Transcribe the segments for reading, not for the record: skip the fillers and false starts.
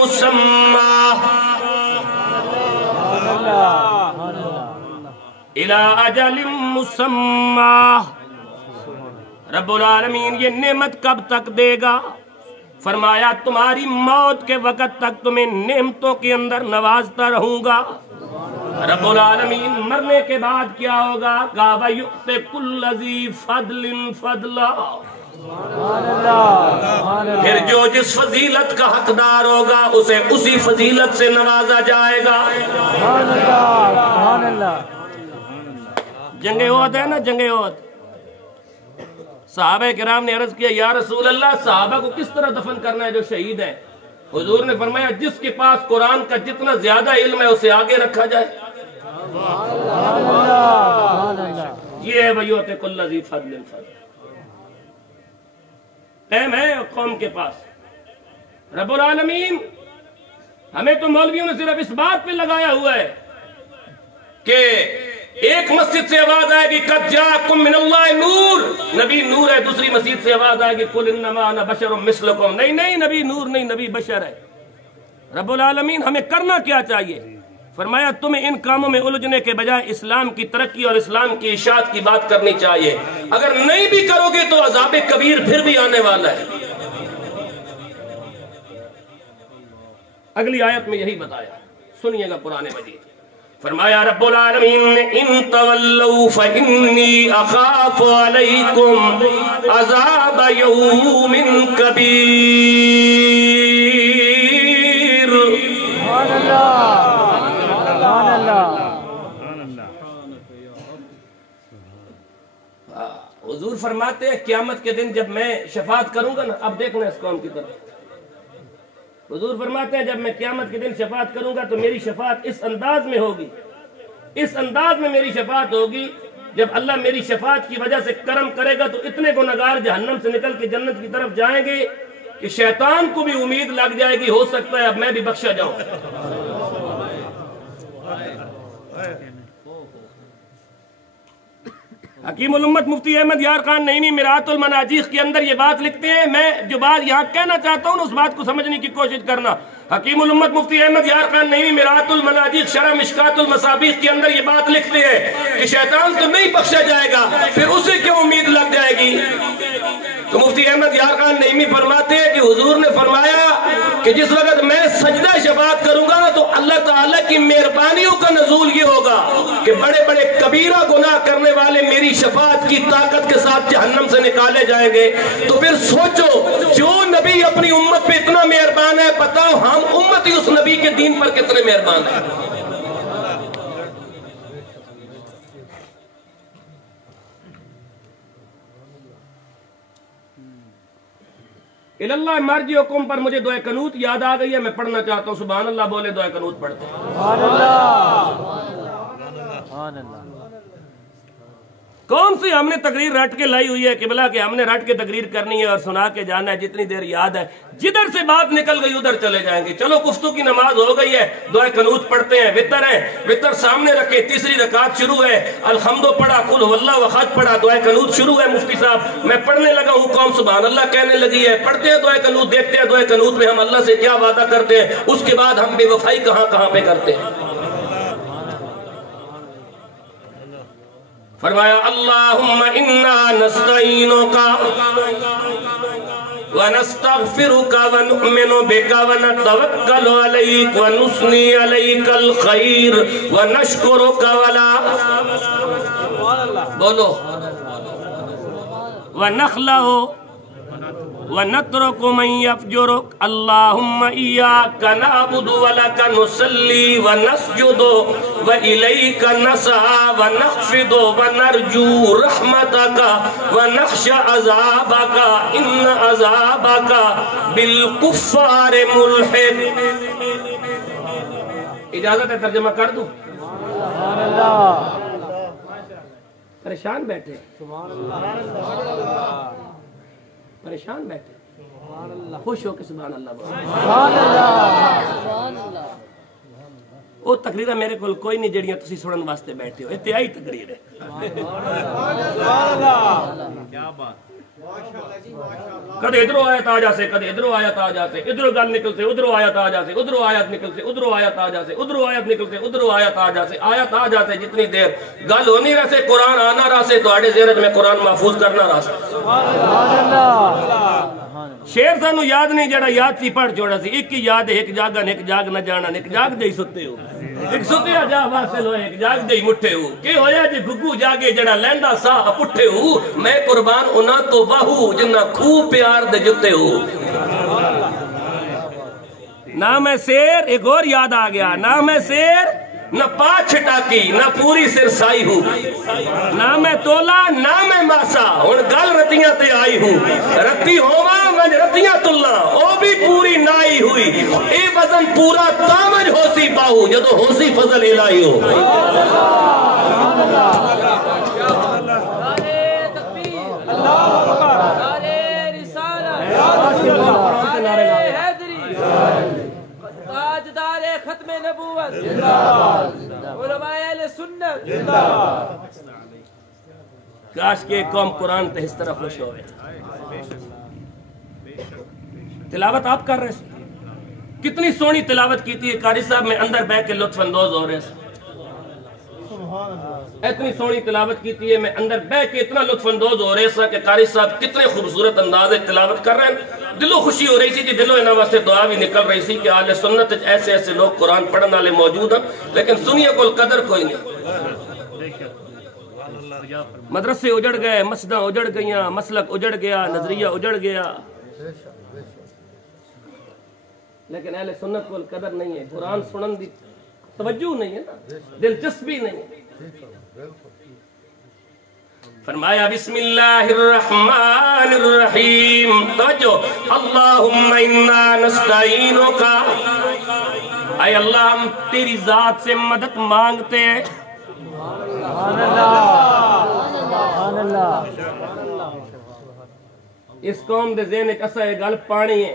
مسمى إلى أجل مسمى. رب العالمین یہ نعمت کب تک دے گا؟ فرمایا تمہاری موت کے وقت تک تمہیں نعمتوں کے اندر نوازتا رہوں گا. رب العالمین مرنے کے بعد کیا ہوگا؟ کہا وَيُؤْتِ كُلَّ ذِي فَضْلٍ فَضْلًا. پھر جو جس فضیلت کا حقدار ہوگا اسے اسی فضیلت سے نوازا جائے گا. جنگ احد ہے نا، جنگ احد، صحابہ کرام نے عرض کیا یا رسول اللہ صحابہ کو کس طرح دفن کرنا ہے جو شہید ہیں؟ حضور نے فرمایا جس کے پاس قرآن کا جتنا زیادہ علم ہے اسے آگے رکھا جائے. یہ ہے وَيُؤْتِ كُلَّ ذِي فَضْلٍ فَضْلًا. اہم ہے قوم کے پاس. رب العالمین ہمیں تو مولویوں نے صرف اس بات پہ لگایا ہوا ہے کہ ایک مسجد سے آواز آئے گی قد جاءکم من اللہ نور، نبی نور ہے. دوسری مسجد سے آواز آئے گی قل انما انا بشر مثلکم، نہیں نہیں نبی نور نہیں، نبی بشر ہے. رب العالمین ہمیں کرنا کیا چاہیے؟ فرمایا تمہیں ان کاموں میں الجھنے کے بجائے اسلام کی ترقی اور اسلام کی اشاعت کی بات کرنی چاہیے. اگر نہیں بھی کرو گے تو عذاب کبیر پھر بھی آنے والا ہے. اگلی آیت میں یہی بتایا، سنیے گا قرآن مجید. فرمایا رب العالمین نے ان تولوا فانی اخاف علیکم عذاب یوم کبیر. حضور فرماتے ہیں قیامت کے دن جب میں شفاعت کروں گا نا، اب دیکھنا اس قوم کی طرف. حضور فرماتے ہیں جب میں قیامت کے دن شفاعت کروں گا تو میری شفاعت اس انداز میں ہوگی، اس انداز میں میری شفاعت ہوگی. جب اللہ میری شفاعت کی وجہ سے کرم کرے گا تو اتنے گنہگار جہنم سے نکل کے جنت کی طرف جائیں گے کہ شیطان کو بھی امید لگ جائے گی ہو سکتا ہے اب میں بھی بخشا جاؤں. حکیم الامت مفتی احمد یار خان نعیمی مرآت المناجیخ کے اندر یہ بات لکھتے ہیں. میں جو بات یہاں کہنا چاہتا ہوں اس بات کو سمجھنے کی کوشش کرنا. حکیم الامت مفتی احمد یار خان نعیمی مرآت المناجیخ شرح مشکات المصابیح کے اندر یہ بات لکھتے ہیں کہ شیطان تو نہیں بخشا جائے گا پھر اسے کیوں امید لگ جائے گی؟ تو مفتی احمد یار خان نعیمی فرماتے ہیں کہ حضور نے فرمایا کہ جس وقت میں سجدہ شفاعت کروں گا نا تو اللہ تعالیٰ کی مہربانیوں کا نزول یہ ہوگا کہ بڑے بڑے کبیرہ گناہ کرنے والے میری شفاعت کی طاقت کے ساتھ جہنم سے نکالے جائیں گے. تو پھر سوچو جو نبی اپنی امت پہ اتنا مہربان ہے، بتاؤ ہم امتی اس نبی کے دین پر کتنے مہربان ہیں. الاللہ مرجعکم پر مجھے دعائے قنوت یاد آ گئی ہے، میں پڑھنا چاہتا ہوں. سبحان اللہ بولے دعائے قنوت پڑھتے ہیں. سبحان اللہ. کون سی ہم نے تقریر رٹ کے لائی ہوئی ہے قبلہ کہ ہم نے رٹ کے تقریر کرنی ہے اور سنا کے جانا ہے جتنی دیر یاد ہے. جدھر سے بات نکل گئی ادھر چلے جائیں گے. چلو گفتگو کی نماز ہو گئی ہے، دعائے قنوت پڑھتے ہیں. وتر ہے، وتر سامنے رکھے، تیسری رکعت شروع ہے، الحمدو پڑھا، قل هو اللہ احد پڑھا، دعائے قنوت شروع ہے. مفتی صاحب میں پڑھنے لگا ہوں، قوم سبحان اللہ کہنے لگی ہے. پڑھتے ہیں دعائے قنوت، دیکھتے ہیں دعائے قنوت میں ہم اللہ سے کیا وعدہ کرتے ہیں، اس کے بعد ہم بے وفائی کہاں کہاں پہ کرتے ہیں. فرمایا اللہم انا نستعینک ونستغفرک ونؤمن بک ونتوکل علیک ونثنی علیک الخیر ونشکرک ولا بولو ونخلع ونترک من یفجرک. اللہم ایاک نعبد ولک نصلی ونسجد وإلیک نسعی ونخفض ونرجو رحمتک ونخشى عذابک ان عذابک بالکفار ملحق. اجازت ہے ترجمہ کر دوں؟ پریشان بیٹھے، پریشان بیٹھے، خوش ہو کے سبحان اللہ بولو. وہ تقریر میرے کو کوئی نہیں جڑیاں تسی سنن واسطے بیٹھے ہو، انتہائی تقریر ہے. کدے ادھروں آیت آ جا سے کدے ادھروں آیت آ جا سے ادھروں گل نکل سے ادھروں آیت آ جا سے ادھروں آیت نکل سے ادھروں آیت آ جا سے ادھروں آیت نکل سے ادھروں آیت آ جا سے آیت آ جا سے جتنی دیر گل ہونی رہے سے قرآن آنا رہا سے تو آڑے زیرت میں قرآن محفوظ کرنا رہا سے شیر سانو یاد نہیں جڑا یاد سی پڑھ چھوڑا سی ایک ہی یاد ہے ایک جاگن ایک جاگ نہ جانا ایک جاگ دے ستے ہو ایک ستیا جا واصل ہوئے ایک جاگ دے مٹھے ہو کہ ہویا جی گگو جاگے جڑا لیندا سا پٹھے ہو میں قربان انہاں تو باہو جنہ خوب پیار دے جتے ہو نام ہے سیر ایک اور یاد آ گیا نام ہے سیر نہ پاچھ ٹاکی نہ پوری سرسائی ہوں نام ہے تولا نام ہے ماسا ان گل رتیاں تے آئی ہوں رتی ہوا من رتیاں تلنا او بھی پوری نائی ہوئی اے وزن پورا تامج ہو سی باہو جدو ہو سی فضل الہی ہو تاجدار ختم نبوت علماء اہل سنت کاش کے قوم قرآن تے اس طرح خوش ہوئے تلاوت آپ کر رہے ہیں کتنی سونی تلاوت کی تھی قاری صاحب میں اندر بیٹھ کے لطف اندوز ہو رہے ہیں اتنی سونی تلاوت کی تھی میں اندر بیٹھ کے اتنا لطف اندوز ہو رہے ہیں کہ قاری صاحب کتنے خوبصورت انداز تلاوت کر رہے ہیں دلوں خوشی ہو رہی تھی کہ دلوں انہاں واسطے دعا بھی نکل رہی تھی کہ اہل سنت ایسے ایسے لوگ قرآن پڑھنے والے موجود ہیں لیکن سنیے کو قدر کوئی نہیں مدرسے اجڑ گئے مسجداں اجڑ گئیاں مسلک اجڑ گیا نظریہ اجڑ گیا لیکن اہل سنت کو قدر نہیں ہے قرآن سنن دی توجہ نہیں ہے نا دلچسپی نہیں ہے فرمایا بسم اللہ الرحمن الرحیم توجہ اللہم انا نستعینک اے اللہ ہم تیری ذات سے مدد مانگتے ہیں اس قوم دے ذہن ایک ایسا گل پانی ہے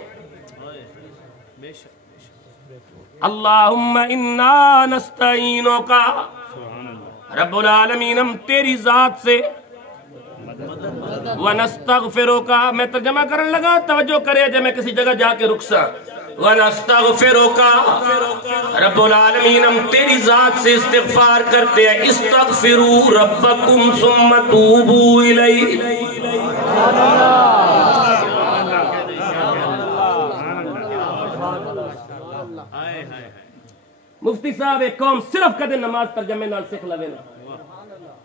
اللہم انا نستعینک رب العالمین ہم تیری ذات سے وَنَسْتَغْفِرُكَ میں ترجمہ کرنے لگا توجہ کرے جب میں کسی جگہ جا کے رکسا وَنَسْتَغْفِرُكَ رب العالمین ہم تیری ذات سے استغفار کرتے ہیں استغفروا ربکم ثم توبوا الیہ مفتی صاحب ایک قوم صرف کدے نماز ترجمے نال سکھ لوے نا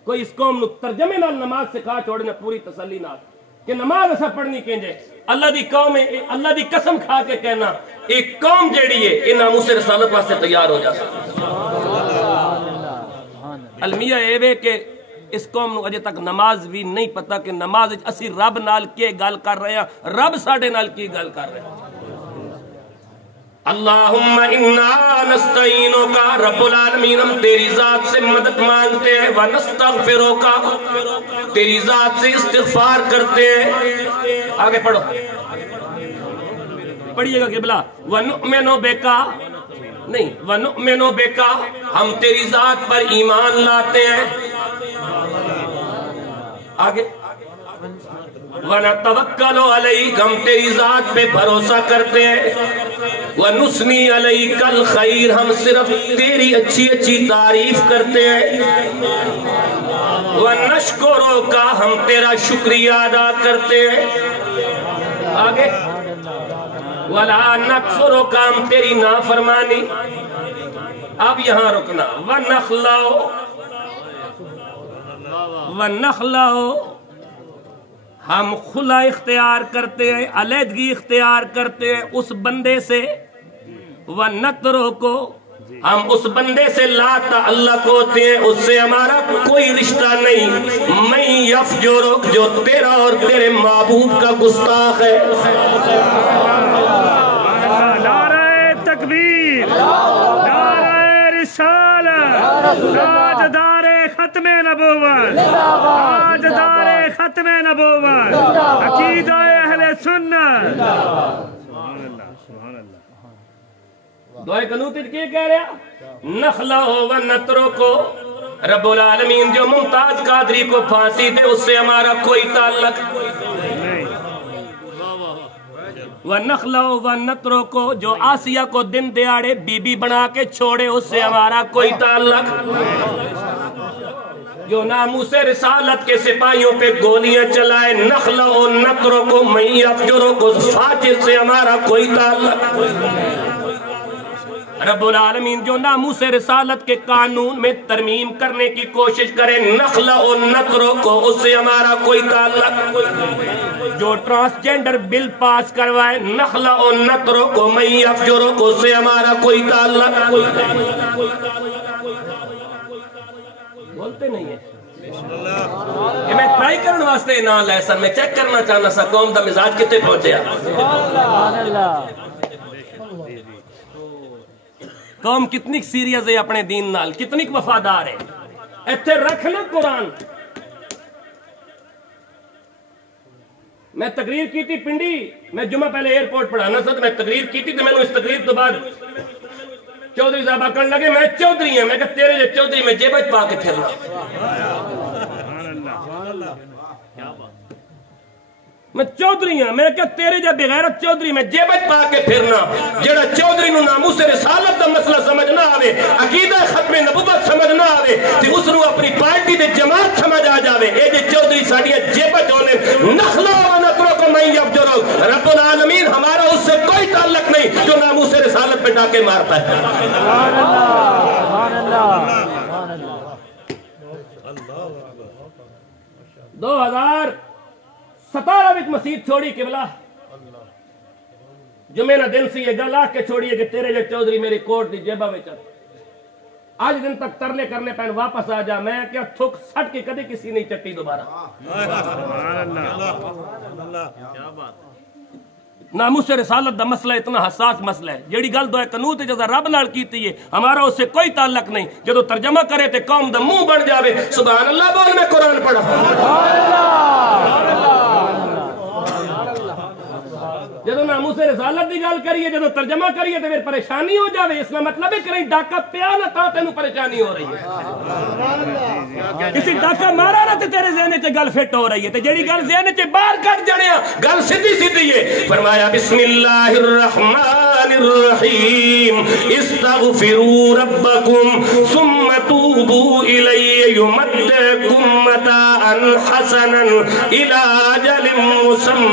کوئی اس قوم نو ترجمے نال نماز سکھا چھوڑنا پوری تسلی نال کہ نماز ایسا پڑھنی کینجے اللہ دی قوم ہے اللہ دی قسم کھا کے کہنا ایک قوم جیڑی ہے یہ ناموس رسالت واسطے تیار ہو جا المیہ ایوے کہ اس قوم نو اجے تک نماز بھی نہیں پتا کہ نماز اسی رب نال کے گل کر رہے ہیں رب ساڈے نال کی گل کر رہے ہیں اللہم انا نستعینک رب العالمین ہم تیری ذات سے مدد مانگتے ہیں ونستغفرک تیری ذات سے استغفار کرتے ہیں آگے پڑھو پڑھئے گا قبلہ ونؤمن بک نہیں ونؤمن بک ہم تیری ذات پر ایمان لاتے ہیں آگے وَنَتَوَكَّلُ عَلَيْكَ ہم تیری ذات پہ بھروسہ کرتے ہیں وَنُسْنِي عَلَيْكَ الْخَيْرِ ہم صرف تیری اچھی اچھی تعریف کرتے ہیں وَنَشْكُرُكَ ہم تیرا شکریہ ادا کرتے ہیں آگے وَلَا نَكْفُرُكَ ہم تیری نافرمانی اب یہاں رکنا وَنَخْلَعُ ہم خلا اختیار کرتے ہیں علیحدگی اختیار کرتے ہیں اس بندے سے وَنَتْرُكُ ہم اس بندے سے لا تعلق ہوتے ہیں اس سے ہمارا کوئی رشتہ نہیں میں یفجرک جو تیرا اور تیرے معبود کا گستاخ ہے نعرہ تکبیر نعرہ رسالت تاجدار ختم نبوت تاجدار ختم نبوت عقیدہ اہل سنت دعائے قنوت کے کہہ رہا نخلہ و نترکو رب العالمین جو ممتاز قادری کو پھانسی دے اس سے ہمارا کوئی تعلق وَنَخْلَوْ وَنَتْرُ کو جو آسیہ کو دن دیاڑے بی بی بنا کے چھوڑے اس سے ہمارا کوئی تعلق، جو ناموس رسالت کے سپاہیوں پہ گولیاں چلائے نخلہ و نطروں کو میفجروں کو فاجر سے ہمارا کوئی تعلق۔ رب العالمین جو ناموس رسالت کے قانون میں ترمیم کرنے کی کوشش کرے نخلہ و نطروں کو اس سے ہمارا کوئی تعلق، جو ٹرانسجینڈر بل پاس کروائے نخلہ و نطروں کو میفجروں کو اس سے ہمارا کوئی تعلق۔ بولتے نہیں ہیں کہ میں ٹرائی کرنے واسطے نہ لے سر، میں چیک کرنا چاہنا سا قوم دا مزاج کتے پہنچے قوم کتنی سیریس ہے اپنے دین نال، کتنی وفادار ہے۔ ایتھے رکھنا قرآن۔ میں تقریر کی تھی پنڈی، میں جمعہ پہلے ایئرپورٹ پڑھانا سا تو میں تقریر کی تھی تو میں نے اس تقریر تو بعد چودھری صاحبہ کرنے لگے میں چودھری ہیں، میں کہا تیرے جو چودھری میں جیبت پا کے پھر رہا میں چودھری ہیں، میں کہا تیرے جو بغیرت چودھری میں جیبت پا کے پھرنا، جڑا چودھری نو ناموس رسالت دا مسئلہ سمجھ نہ آوے، عقیدہ ختم نبوت سمجھ نہ آوے تے اس نو اپنی پارٹی دے جماعت سمجھ آ جاوے، اے جے چودھری ساڑیاں جیبت ہونے نخلہ و نطروں کو میں یفجروں۔ رب العالمین ہمارا اس سے کوئی تعلق نہیں جو ناموس رسالت پہ ڈاکے مارتا ہے۔ سبحان اللہ، سبحان اللہ، سبحان اللہ۔ 2017 وچ مسیح چھوڑی قبلہ جمعہ نہ دن سی یہ گل آ کے چھوڑیے کہ تیرے جو چودھری میری کوٹ دی جیبہ وچ آج دن تک ترلے کرنے پہن واپس آ جا، میں کیا تھک سٹ کے کدے کسی نہیں چٹی دوبارہ۔ ناموس رسالت دا مسئلہ اتنا حساس مسئلہ ہے، جیڑی گل دوئے قنوت جزا رب نال کیتی ہے ہمارا اس سے کوئی تعلق نہیں، جدو ترجمہ کرے تے قوم دا منہ بن جاوے سبحان اللہ بول میں قرآن پڑھا۔ جدو ناموس رسالت دی گل کریے جدو ترجمہ کریے تے پھر پریشانی ہو جاوے، اس میں مطلب ہے کہ نہیں ڈاکہ پیا نہ تا تینوں پریشانی ہو رہی ہے، کسی ڈاکہ مارا نہ تے تیرے ذہن چ گل فٹ ہو رہی ہے، تے جیڑی گل ذہن چ باہر کٹ جڑیا گل سیدھی سیدھی ہے۔ فرمایا بسم اللہ الرحمن الرحیم استغفروا ربکم ثم توبوا الیہ یمدکم متاعا حسنا الی اجل مسمی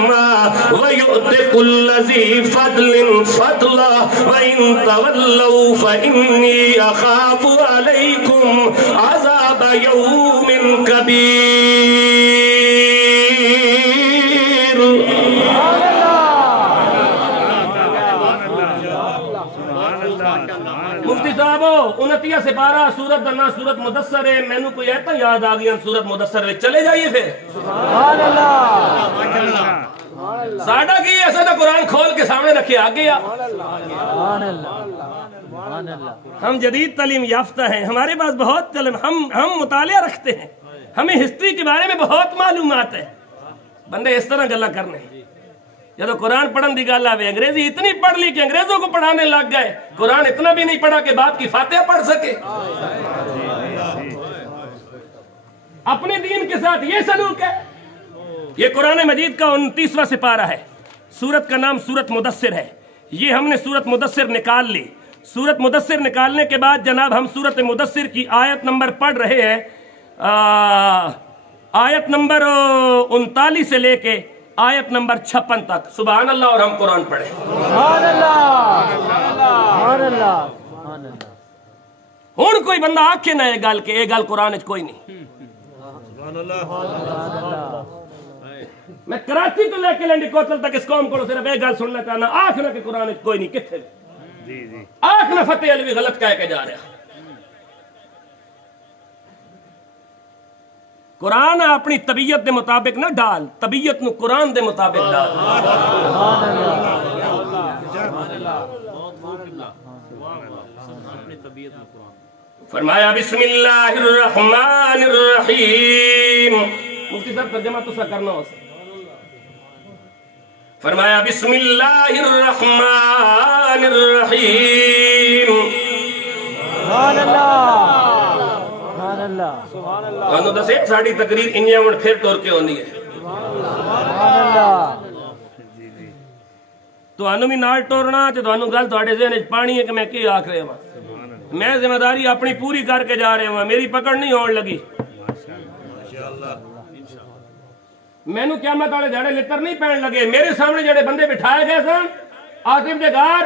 ویؤت كل ذي فضل فضلا وإن تولوا فإني أخاف عليكم عذاب يوم كبير۔ مفتی صاحبو 29 سپارہ سورت دا نا سورت مدثر ہے، میں نے کوئی ایتا یاد آ گیا سورت مدثر میں چلے جائیے پھر۔ سبحان اللہ، ساڑھا کی ایسا دا قرآن کھول کے سامنے رکھے آگے یا ہم جدید تعلیم یافتہ ہیں، ہمارے پاس بہت علم، ہم مطالعہ رکھتے ہیں، ہمیں ہسٹری کے بارے میں بہت معلومات ہے، بندے اس طرح گلا کرنے جب قرآن پڑھن دی گل آوے انگریزی اتنی پڑھ لی کہ انگریزوں کو پڑھانے لگ گئے، قرآن اتنا بھی نہیں پڑھا کہ باپ کی فاتحہ پڑھ سکے۔ اپنے دین کے ساتھ یہ سلوک ہے۔ یہ قرآن مجید کا 29واں سپارہ ہے، سورت کا نام سورت مدثر ہے۔ یہ ہم نے سورت مدثر نکال لی، سورت مدثر نکالنے کے بعد جناب ہم سورت مدثر کی آیت نمبر پڑھ رہے ہیں، آیت نمبر 39 سے لے کے آیت نمبر 56 تک۔ سبحان اللہ، اور ہم قرآن پڑھیں۔ سبحان اللہ، سبحان اللہ، سبحان اللہ۔ ہون کوئی بندہ آکھے نہ یہ گل کہ یہ گل قرآن وچ کوئی نہیں۔ میں کراچی تو لے کے لینڈی کوتل تک اس قوم کو صرف ایک گل سننا چاہنا، آکھنا کہ قرآن وچ کوئی نہیں، کتھے آکھنا فتح علوی غلط کہہ کے جا رہا۔ قرآن اپنی طبیعت دے مطابق نہ ڈال، طبیعت نو قرآن دے مطابق ڈال۔ فرمایا بسم اللہ الرحمن الرحیم۔ مفتی صاحب ترجمہ تو سا کرنا ہو سکتا۔ فرمایا بسم اللہ الرحمن الرحیم۔ سبحان اللہ، سبحان اللہ، سبحان اللہ، انہوں دسے ساڑی تقریر انیا منٹ پھر ٹور کے ہونی ہے۔ سبحان اللہ۔ ਤੁਹਾਨੂੰ ਵੀ ਨਾਲ ਟੋਰਨਾ ਤੇ ਤੁਹਾਨੂੰ ਗੱਲ ਤੁਹਾਡੇ ਜ਼ਿਹਨ 'ਚ ਪਾਣੀ ਹੈ ਕਿ ਮੈਂ ਕੀ ਆਖ ਰਿਹਾ ਹਾਂ। ਮੈਂ ਜ਼ਿੰਮੇਦਾਰੀ ਆਪਣੀ ਪੂਰੀ ਕਰਕੇ ਜਾ ਰਿਹਾ ਹਾਂ, ਮੇਰੀ ਪਕੜ ਨਹੀਂ ਹੋਣ ਲੱਗੀ। ਮੈਨੂੰ ਕਿਆਮਤ ਵਾਲੇ ਦਿਹਾੜੇ ਲਿੱਤਰ ਨਹੀਂ ਪੈਣ ਲੱਗੇ। ਮੇਰੇ ਸਾਹਮਣੇ ਜਿਹੜੇ ਬੰਦੇ ਬਿਠਾਏ ਗਏ ਸਨ ਆਸਿਫ ਦੇ ਘਰ,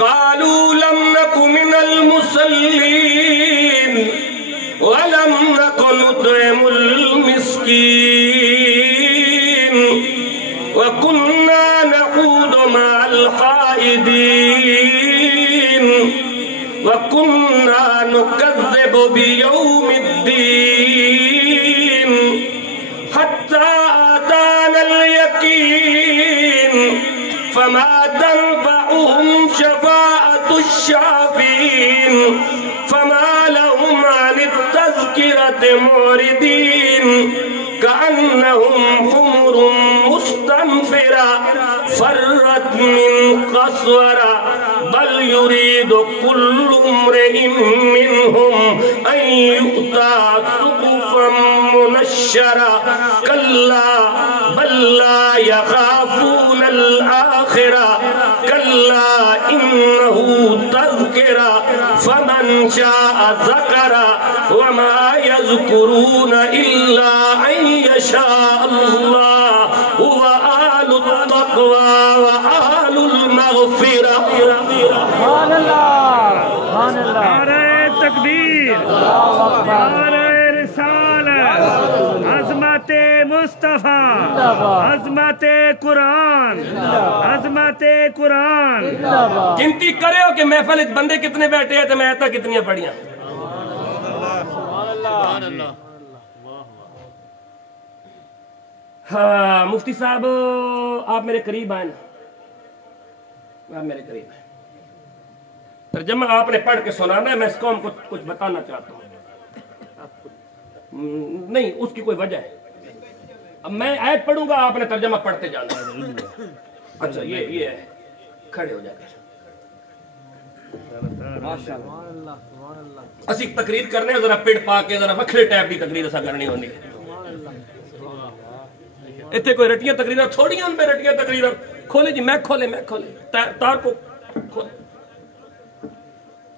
قالوا لم نك من المصلين ولم نك نطعم المسكين وكنا نخوض مع الخائضين وكنا نكذب بيوم الدين حتى أتانا اليقين فما تنفعهم شفاعة الشافعين فما لهم عن التذكرة معرضين كأنهم حمر مستنفرة فرت من قسورة بل يريد كل امرئ منهم أن يؤتى صحفا منشرة كلا بل لا يخافون الآخرة كلا إنه تذكرة فمن شاء ذكر وما يذكرون إلا أن يشاء الله هو أهل التقوى وأهل المغفرة. سبحان اللہ، سبحان اللہ، نعرہ تکبیر، نعرہ رسالت، عظمت مصطفیٰ، عظمت قرآن، عظمت قرآن۔ گنتی کرے ہو کہ محفل بندے کتنے بیٹھے ہیں تو میں آتا کتنی پڑھیاں۔ ہاں مفتی صاحب آپ میرے قریب آئیں، آپ میرے قریب آئیں، ترجمہ آپ نے پڑھ کے سنانا ہے، میں اس قوم کو کچھ بتانا چاہتا ہوں۔ نہیں اس کی کوئی وجہ ہے، اب میں آیت پڑھوں گا، آپ نے ترجمہ پڑھتے جانا ہے۔ اچھا یہ ہے، کھڑے ہو جائے گا۔ اسی تقریر کرنے ذرا پیڑ پا کے ذرا وکھرے ٹائپ کی تقریر ایسا کرنی ہونی ہے۔ اتنے کوئی رٹیاں تقریر تھوڑی ان پہ رٹیاں تقریر کھولے جی، میں کھولے تار کو کھولے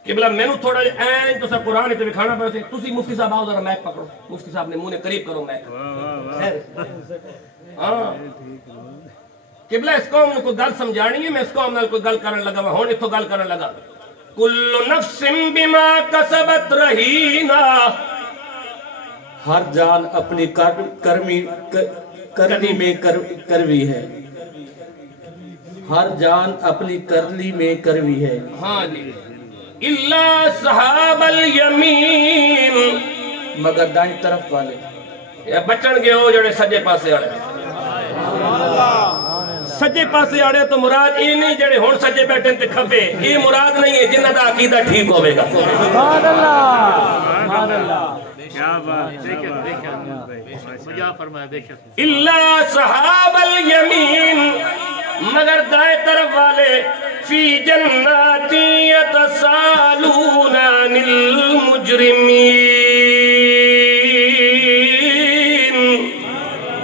قبلہ میں تھوڑا جا این تو سا قرآن اتنے بکھانا پہ سے تسی مفتی صاحب آؤ ذرا میک پکڑو، مفتی صاحب نے منہ نے قریب کرو میک۔ قبلہ اس قوم نے کوئی گل سمجھانی ہے، میں اس قوم نے کوئی گل کرنے لگا، میں ہون اتھو گل کرنے لگا۔ کل نفس بما کسبت رہینا، ہر جان اپنی کرنی میں کروی ہے، ہر جان اپنی کرلی میں کروی ہے۔ ہاں جی، الا صحاب الیمین، مگر دائیں طرف والے یہ بچن گے ہو جڑے سجے پاسے آڑے۔ سجے پاسے آڑے تو مراد یہ نہیں جڑے ہون سجے بیٹھیں تے کھپے، یہ مراد نہیں ہے جنہ دا عقیدہ ٹھیک ہوئے گا۔ سبحان اللہ، سبحان اللہ، کیا بات، مجھا فرمایا بے شک۔ الا صحاب الیمین، مگر دائیں طرف والے، فی جنات یتسالون عن المجرمین،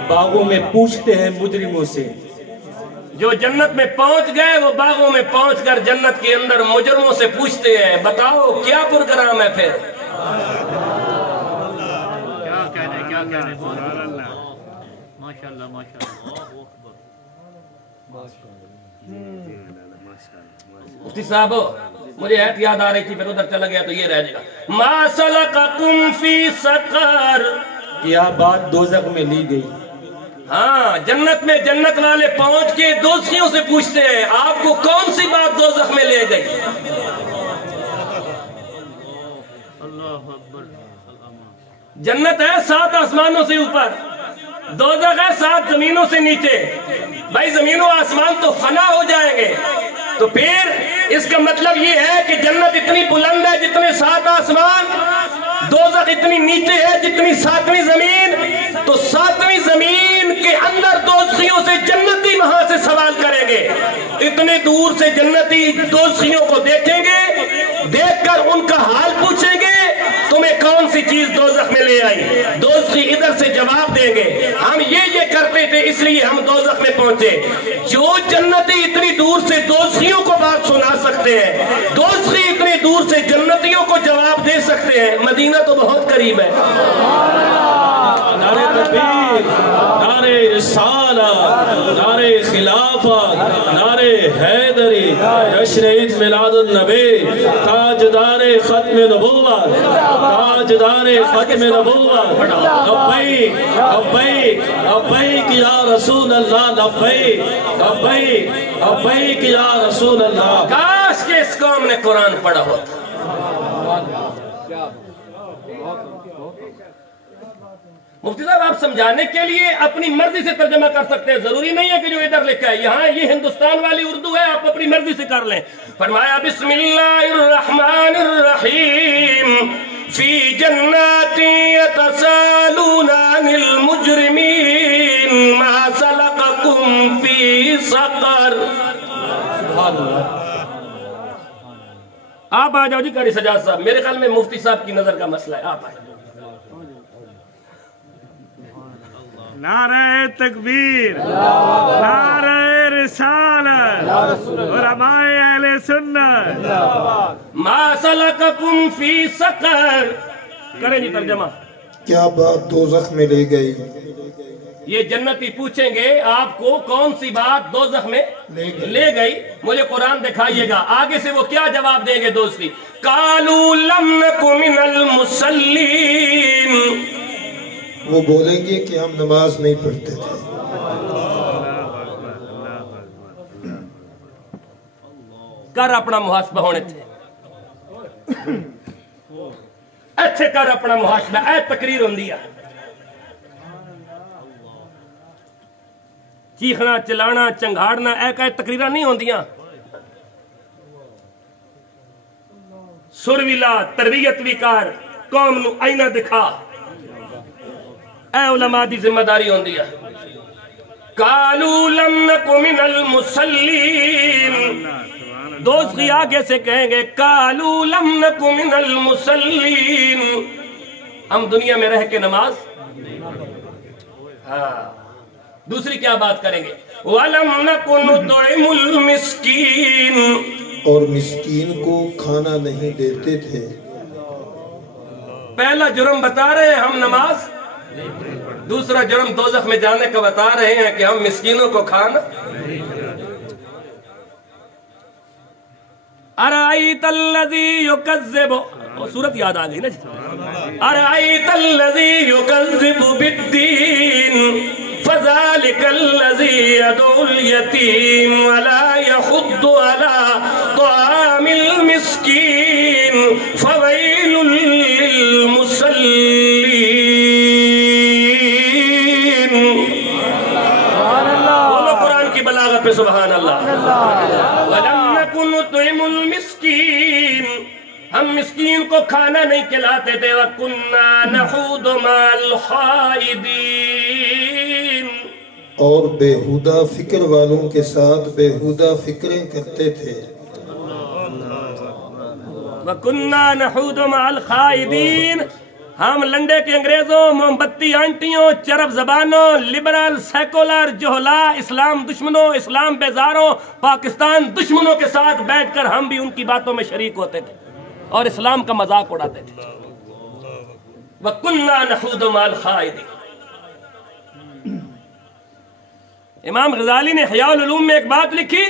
باغوں میں پوچھتے ہیں مجرموں سے۔ جو جنت میں پہنچ گئے وہ باغوں میں پہنچ کر جنت کے اندر مجرموں سے پوچھتے ہیں بتاؤ کیا پروگرام ہے پھر۔ کیا کہنے ماشاءاللہ ماشاءاللہ۔ مفتی صاحب مجھے ایت یاد آ رہی تھی پھر ادھر چلا گیا تو یہ رہ جائے گا۔ ما سلککم فی سقر، کیا بات دوزخ میں لی گئی۔ ہاں جنت میں جنت والے پہنچ کے دوزخیوں سے پوچھتے ہیں آپ کو کون سی بات دوزخ میں لے گئی۔ جنت ہے 7 آسمانوں سے اوپر، دوزخ ہے 7 زمینوں سے نیچے۔ بھائی زمین و آسمان تو فنا ہو جائیں گے، تو پھر اس کا مطلب یہ ہے کہ جنت اتنی بلند ہے جتنے 7 آسمان، دوزخ اتنی نیچے ہے جتنی 7ویں زمین. تو 7ویں زمین کے اندر دوزخیوں سے جنتی وہاں سے سوال کریں گے. اتنے دور سے جنتی دوزخیوں کو دیکھیں گے، دیکھ کر ان کا حال پوچھیں گے تمہیں کون سی چیز دوزخ میں لے آئی. دوزخی ادھر سے جواب دیں گے ہم یہ کرتے تھے اس لیے ہم دوزخ میں پہنچے. جو جنتی اتنی دور سے دوزخیوں کو بات سنا سکتے ہیں، دوزخی اتنی دور سے جنتیوں کو جواب دے سکتے ہیں، مدینہ تو بہت قریب ہے. نعرہ تکبیر، نعرہ رسالت، نعرہ خلافت، نعرہ حیدری، جشن عید میلاد النبی، تاجدار ختم نبوت، تاجدار ختم نبوت. لبیک لبیک لبیک یا رسول اللہ، لبیک لبیک لبیک یا رسول اللہ. کاش کہ اس قوم نے قرآن پڑھا ہوتا. مفتی صاحب آپ سمجھانے کے لیے اپنی مرضی سے ترجمہ کر سکتے ہیں، ضروری نہیں ہے کہ جو ادھر لکھا ہے. یہاں یہ ہندوستان والی اردو ہے، آپ اپنی مرضی سے کر لیں. فرمایا بسم اللہ الرحمن الرحیم فی جنات یتسالون عن المجرمین ما سلککم فی سقر. آپ آ جاؤ جی قاری سجاد صاحب، میرے خیال میں مفتی صاحب کی نظر کا مسئلہ ہے. آپ آئیں. نعرہ تکبیر، نعرہ رسالت، علماء اہل سنت. ما سلککم فی سقر. کریں جی ترجمہ. کیا بات دوزخ میں لے گئی؟ یہ جنتی پوچھیں گے آپ کو کون سی بات دوزخ میں لے گئی. مجھے قرآن دکھائیے گا. آگے سے وہ کیا جواب دیں گے دوسری؟ قالوا لم نک من المصلین. وہ بولیں گے کہ ہم نماز نہیں پڑھتے تھے. کر اپنا محاسبہ ہونے تھے، اچھے کر اپنا محاسبہ. اے تقریر ہوندی ہے، چیخنا چلانا چنگھاڑنا اے تقریرہ نہیں ہوندیاں. سرویلا تربیت بھی کر، قوم نو آئینہ دکھا. اے علماء دی ذمہ داری ہوندی ہے. قالوا لم نک من المصلین. دوزخی آگے سے کہیں گے قالوا لم نک من المصلین، ہم دنیا میں رہ کے نماز. دوسری کیا بات کریں گے؟ وَلَمْ نَكُ نُطْعِمُ الْمِسْكِينَ. اور مسکین کو کھانا نہیں دیتے تھے. پہلا جرم بتا رہے ہیں ہم نماز، دوسرا جرم دوزخ میں جانے کا بتا رہے ہیں کہ ہم مسکینوں کو کھانا. أَرَأَيْتَ الَّذِي يُكَذِّبُ، سورت یاد آ گئی نا جی. أَرَأَيْتَ الَّذِي يُكَذِّبُ بِالدِّينِ فَذَلِكَ الَّذِي يَدْعُو الْيَتِيمَ وَلَا يَحُضُّ عَلَى طَعَامِ الْمِسْكِينِ فَوَيْلٌ لِلْمُصَلِّينَ. بولو قرآن کی بلاغت پہ سبحان اللہ. وَلَمْ نَكُ نُطْعِمُ الْمِسْكِينَ، ہم مسکین کو کھانا نہیں کھلاتے تھے. وَكُنَّا نَخُوضُ مَعَ الْخَائِضِينَ، اور بےہودہ فکر والوں کے ساتھ بےہودہ فکریں کرتے تھے. وَكُنَّا نَحُودُ مَعَ الْخَائِضِينَ، ہم لنڈے کے انگریزوں، موم بتی آنٹیوں، چرب زبانوں، لبرل، سیکولر، جہلا، اسلام دشمنوں، اسلام بیزاروں، پاکستان دشمنوں کے ساتھ بیٹھ کر ہم بھی ان کی باتوں میں شریک ہوتے تھے اور اسلام کا مذاق اڑاتے تھے. وَكُنَّا نَحُودُ مَعَ الْخَائِضِينَ. امام غزالی نے احیاء العلوم میں ایک بات لکھی،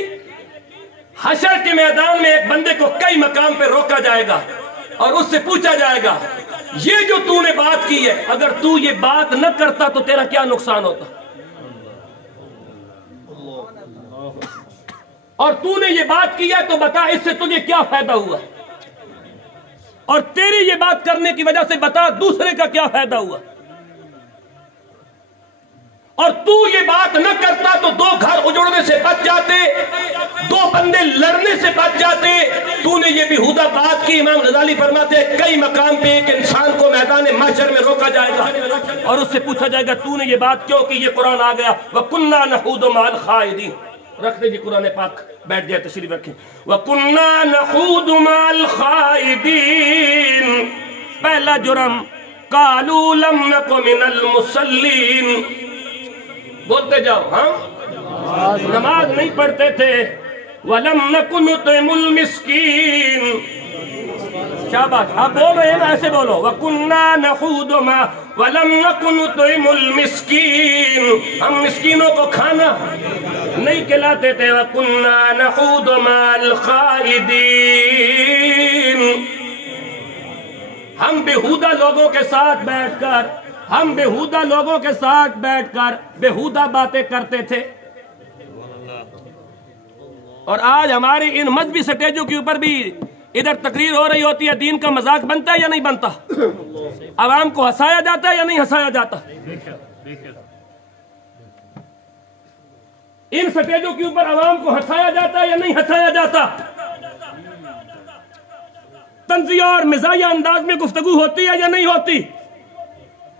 حشر کے میدان میں ایک بندے کو کئی مقام پہ روکا جائے گا اور اس سے پوچھا جائے گا یہ جو تو نے بات کی ہے، اگر تو یہ بات نہ کرتا تو تیرا کیا نقصان ہوتا، اور تو نے یہ بات کی ہے تو بتا اس سے تجھے کیا فائدہ ہوا، اور تیری یہ بات کرنے کی وجہ سے بتا دوسرے کا کیا فائدہ ہوا. اور تو یہ بات نہ کرتا تو 2 گھر اجڑنے سے بچ جاتے دو بندے لڑنے سے بچ جاتے، تو نے یہ بیہودہ بات کی۔ امام غزالی فرماتے ہیں کئی مقام پہ ایک انسان کو میدان محشر میں روکا جائے گا اور اس سے پوچھا جائے گا تو نے یہ بات کیوں کی؟ یہ قرآن آ گیا وَكُنَّا نَخُوضُ مَعَ الْخَائِضِينَ۔ رکھ دے جی قرآن پاک، بیٹھ جائے تشریف رکھیں۔ وَكُنَّا نَخُوضُ مَعَ الْخَائِضِينَ۔ پہلا جرم قَالُوا لَمْ نَكُ مِنَ الْمُصَلِّينَ، بولتے جاؤ، ہاں نماز نہیں پڑھتے تھے۔ وَلَمْ نَكُ نُطْعِمُ الْمِسْكِينَ، شاباش، آپ بول رہے ہیں نا، ایسے بولو۔ وَكُنَّا نَخُوضُ مَعَ وَلَمْ نَكُ نُطْعِمُ الْمِسْكِينَ، ہم مسکینوں کو کھانا نہیں کھلاتے تھے۔ وَكُنَّا نَخُوضُ مَعَ الْخَائِضِينَ، ہم بیہودہ لوگوں کے ساتھ بیٹھ کر بیہودہ باتیں کرتے تھے۔ اور آج ہمارے ان مذہبی سٹیجوں کے اوپر بھی ادھر تقریر ہو رہی ہوتی ہے، دین کا مذاق بنتا ہے یا نہیں بنتا؟ عوام کو ہنسایا جاتا ہے یا نہیں ہنسایا جاتا؟ ان سٹیجوں کے اوپر عوام کو ہنسایا جاتا ہے یا نہیں ہنسایا جاتا؟ طنزیہ اور مزاحیہ انداز میں گفتگو ہوتی ہے یا نہیں ہوتی؟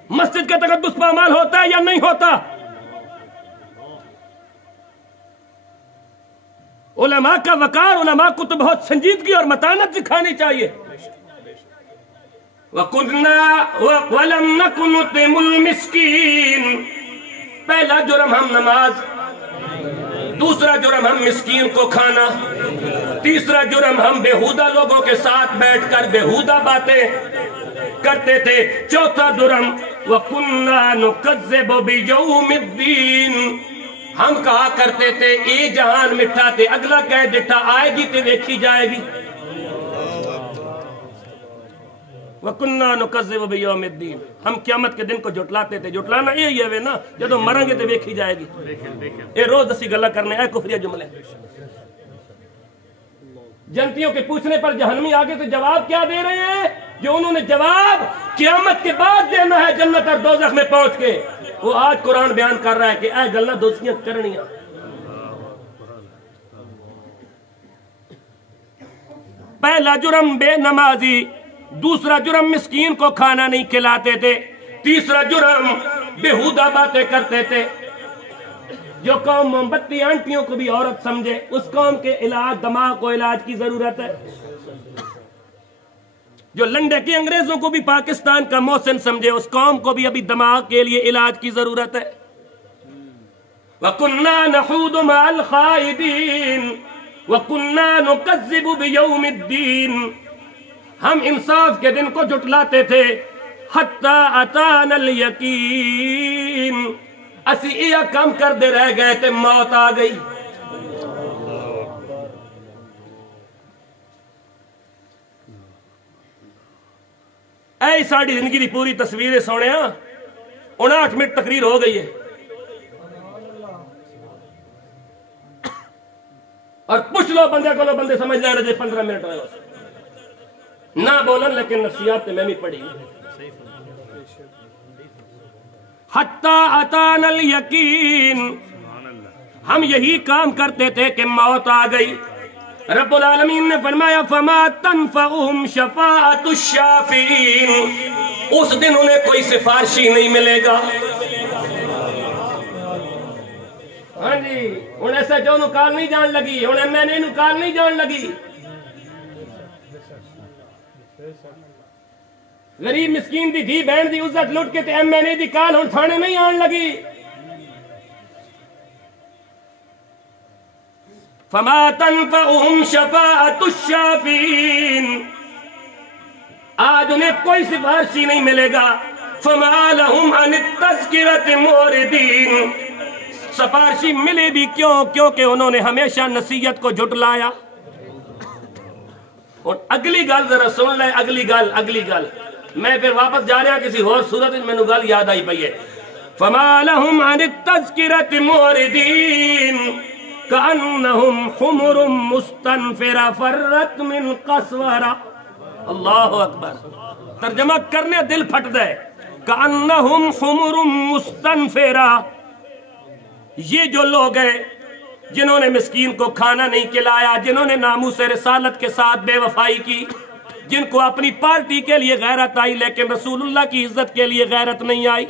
مسجد کا تقدس پامال ہوتا ہے یا نہیں ہوتا؟ علماء کا وقار، علماء کو تو بہت سنجیدگی اور متانت دکھانی چاہیے۔ وَلَمْ نَكُ نُطْعِمُ الْمِسْكِينَ، پہلا جرم ہم نماز، دوسرا جرم ہم مسکین کو کھانا، تیسرا جرم ہم بیہودہ لوگوں کے ساتھ بیٹھ کر بیہودہ باتیں کرتے تھے، چوتھا جرم وَكُنَّا نُكَذِّبُ بِيَوْمِ الدِّينِ، ہم کہا کرتے تھے اے جہان مٹھا تے اگلا کہہ ڈٹھا آئے گی تے دیکھی جائے گی۔ وَكُنَّا نُكَذِّبُ بِيَوْمِ الدِّينِ، ہم قیامت کے دن کو جھٹلاتے تھے۔ جھٹلانا یہ ہے نا، جدو مریں گے تے دیکھی جائے گی۔ اے روز دسی گلہ کرنے اے کفریہ جملے، جنتیوں کے پوچھنے پر جہنمی آگے تو جواب کیا دے رہے ہیں؟ جو انہوں نے جواب قیامت کے بعد دینا ہے جنت اور دوزخ میں پہنچ کے، وہ آج قرآن بیان کر رہا ہے کہ اے گلہ دوستیاں کرنیاں۔ پہلا جرم بے نمازی، دوسرا جرم مسکین کو کھانا نہیں کھلاتے تھے، تیسرا جرم بیہودہ باتیں کرتے تھے۔ جو قوم موم بتی آنٹیوں کو بھی عورت سمجھے، اس قوم کے علاج، دماغ کو علاج کی ضرورت ہے۔ جو لنڈے کی انگریزوں کو بھی پاکستان کا محسن سمجھے، اس قوم کو بھی ابھی دماغ کے لیے علاج کی ضرورت ہے۔ وَكُنَّا نَخُوضُ مَعَ الْخَائِضِينَ وَكُنَّا نُكَذِّبُ بِيَوْمِ الدِّينِ، ہم انصاف کے دن کو جھٹلاتے تھے۔ حَتَّى أَتَانَا الْيَقِينَ، اسی یہ کام کر دے رہ گئے تھے، موت آ گئی۔ اے ساڑی زندگی دی پوری تصویریں سونے ہاں 59 منٹ تقریر ہو گئی ہے، اور پوچھ لو بندے کو، بندے سمجھ لے رہے 15 منٹ رہے نہ بولن، لیکن نفسیات تے میں بھی پڑھی۔ حتی اتانا الیقین، ہم یہی کام کرتے تھے کہ موت آ گئی۔ رب العالمین نے فرمایا فما تنفعهم شفاعت الشافعین، اس دن انہیں کوئی سفارشی نہیں ملے گا۔ ہاں جی، انہیں ایسا جو نکال نہیں جان لگی، انہیں میں نے نکال نہیں جان لگی۔ غریب مسکین دی دھی بہن دی عزت لٹ کے تے ایم این اے دی کال ہن تھانے نہیں آن لگی۔ فما تنفعهم شفاعت الشافعین، آج انہیں کوئی سفارشی نہیں ملے گا۔ فما لهم عن التذکرۃ معرضین، سفارشی ملے بھی کیوں؟ کیونکہ انہوں نے ہمیشہ نصیحت کو جھٹلایا۔ اور اگلی گل ذرا سن لے، اگلی گل میں پھر واپس جا رہا کسی اور صورت میں نے گل یاد آئی پئی ہے۔ فما لهم عن التذکرۃ معرضین کأنہم حمر مستنفرہ فرت من قسورہ۔ اللہ اکبر، ترجمہ کرنے دل پھٹ دے۔ کأنہم حمر مستنفرہ، یہ جو لوگ ہیں جنہوں نے مسکین کو کھانا نہیں کھلایا، جنہوں نے ناموس رسالت کے ساتھ بے وفائی کی، جن کو اپنی پارٹی کے لیے غیرت آئی لیکن رسول اللہ کی عزت کے لیے غیرت نہیں آئی،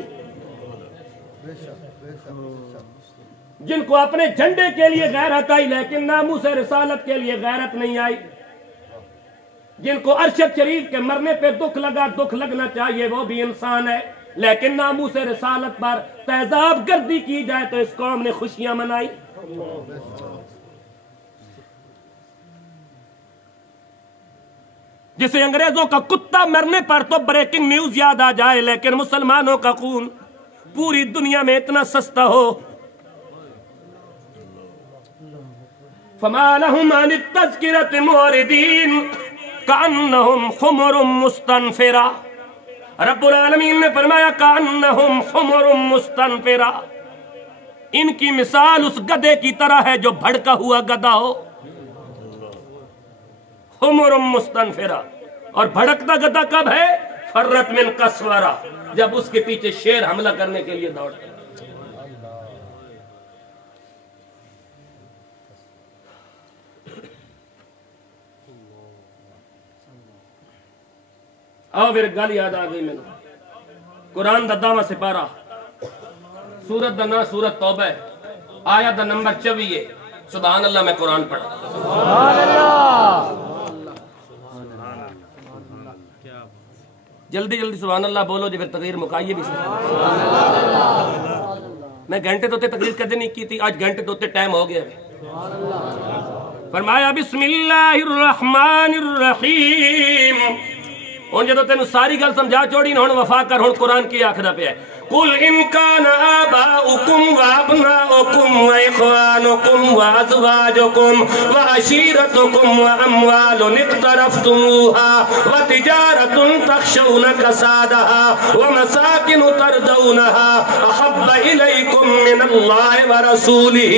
جن کو اپنے جھنڈے کے لیے غیرت آئی لیکن ناموس رسالت کے لیے غیرت نہیں آئی، جن کو ارشد شریف کے مرنے پہ دکھ لگا، دکھ لگنا چاہیے، وہ بھی انسان ہے، لیکن ناموس رسالت پر تیزاب گردی کی جائے تو اس قوم نے خوشیاں منائی۔ جسے انگریزوں کا کتا مرنے پر تو بریکنگ نیوز یاد آ جائے، لیکن مسلمانوں کا خون پوری دنیا میں اتنا سستا ہو۔ فما لهم عن التذکرة معرضین کأنہم حمر مستنفرہ، رب العالمین نے فرمایا کأنہم حمر مستنفرہ، ان کی مثال اس گدھے کی طرح ہے جو بھڑکا ہوا گدھا ہو، حمر مستنفرہ۔ اور بھڑکتا گدھا کب ہے؟ فرت من قسورہ، جب اس کے پیچھے شیر حملہ کرنے کے لیے دوڑتا ہے۔ آؤ پھر گل یاد آ گئی میں قرآن دا 10واں سپارہ، سورت دا نام سورت توبہ ہے، آیت دا نمبر 24 ہے۔ سبحان اللہ، میں قرآن پڑھا۔ سبحان اللہ، جلدی جلدی سبحان اللہ بولو جی، پھر تقریر مکائیے بھی۔ میں گھنٹے تو تقریر کدے نہیں کی تھی، آج گھنٹے تو ٹائم ہو گیا ہے۔ فرمایا بسم اللہ الرحمن الرحیم۔ ہوں جدو تینوں ساری گل سمجھا چھوڑی نا، ہوں وفا کر، ہوں قرآن کی آخر پہ ہے قل ان کان آباؤکم وابناؤکم واخوانکم وازواجکم وعشیرتکم واموال اقترفتموها وتجارت تخشون کسادها ومساکن ترضونها احب الیکم من اللہ ورسولہ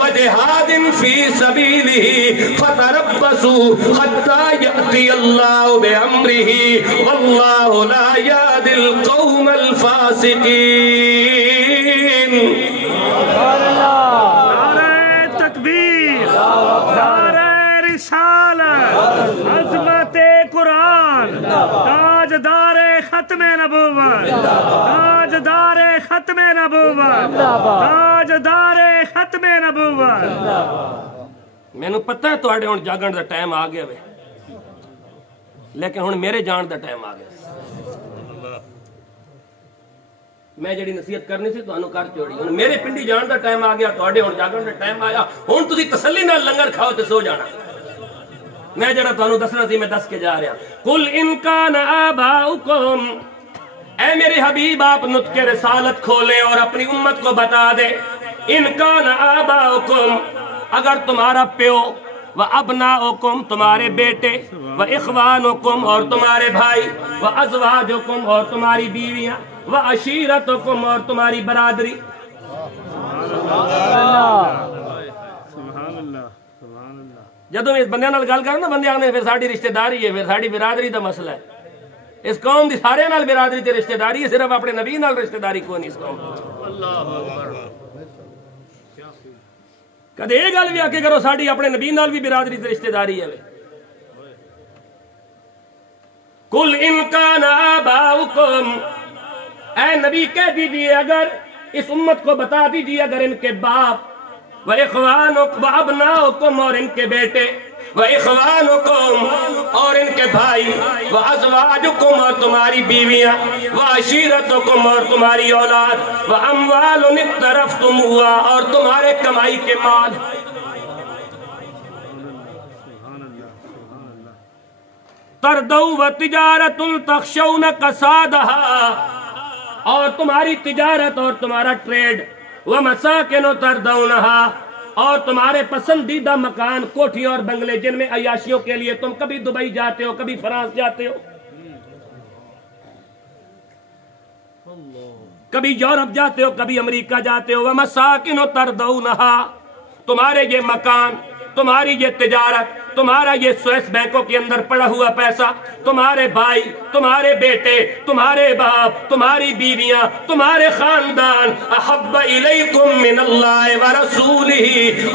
وجہاد فی سبیلہ فتربصوا حتی یأتی اللہ بامرہ واللہ لا یهدی القوم الفاسقین۔ نعرہ تکبیر، نعرہ رسالت، عظمت قرآن، تاجدار ختم نبوت، تاجدار ختم نبوت، تاجدار ختم نبوت۔ میں نو پتہ ہے تواڈے ہن جاگن دا ٹائم آ گیا وے، لیکن ہن میرے جان دا ٹائم آ گیا۔ میں جڑی نصیحت کرنی سی تانوں کر چھوڑی، ہن میرے پنڈی جان دا ٹائم آ گیا، تواڈے ہن جاگن دا ٹائم آیا، ہن تسی تسلی نال لنگر کھاؤ تے سو جانا۔ میں جڑا تانوں دسنا سی میں دس کے جا رہا۔ قل ان کان آباؤکم، اے میرے حبیب آپ نطق رسالت کھولیں اور اپنی امت کو بتا دیں، ان کان آباؤکم، اگر تمہارا پیو، وابناؤکم تمہارے بیٹے، واخوانکم اور تمہارے بھائی، وازواجکم اور تمہاری بیویاں، وعشیرتکم اور تمہاری برادری۔ جدوں میں اس بندے نال گل کرنا، بندے آنے پھر ساڑی رشتہ داری ہے، پھر ساڑی برادری دا مسئلہ ہے۔ اس قوم دی سارے نال برادری تے رشتہ داری ہے، صرف اپنے نبی نال رشتہ داری کوئی نہیں اس قوم۔ کدے یہ گل بھی آکے کرو ساڑی اپنے نبی نال بھی برادری تے رشتہ داری ہے۔ قل ان کان آباؤکم، اے نبی کہہ دیجئے، اگر اس امت کو بتا دیجئے، اگر ان کے باپ، وَإِخْوَانُكُمْ وَأَبْنَاؤُكُمْ اور ان کے بیٹے، وَإِخْوَانُكُمْ اور ان کے بھائی، وَأَزْوَاجُكُمْ اور تمہاری بیویاں، وَعَشِيرَتُكُمْ اور تمہاری اولاد، وَأَمْوَالٌ اقْتَرَفْتُمُوهَا اور تمہارے کمائی کے مال، تَرْضَوْا وَتِجَارَةٌ تَخْشَوْنَ كَسَادَهَا اور تمہاری تجارت اور تمہارا ٹریڈ، وَمَسَاكِنُ تَرْضَوْنَهَا اور تمہارے پسندیدہ مکان، کوٹھی اور بنگلے جن میں عیاشیوں کے لیے تم کبھی دبئی جاتے ہو، کبھی فرانس جاتے ہو، کبھی یورپ جاتے ہو، کبھی امریکہ جاتے ہو، وَمَسَاكِنُ تَرْضَوْنَهَا تمہارے یہ مکان، تمہاری یہ تجارت، تمہارا یہ سوئس بینکوں کے اندر پڑا ہوا پیسہ، تمہارے بھائی، تمہارے بیٹے، تمہارے باپ، تمہاری بیویاں، تمہارے خاندان، احب الیکم من اللہ ورسولہ،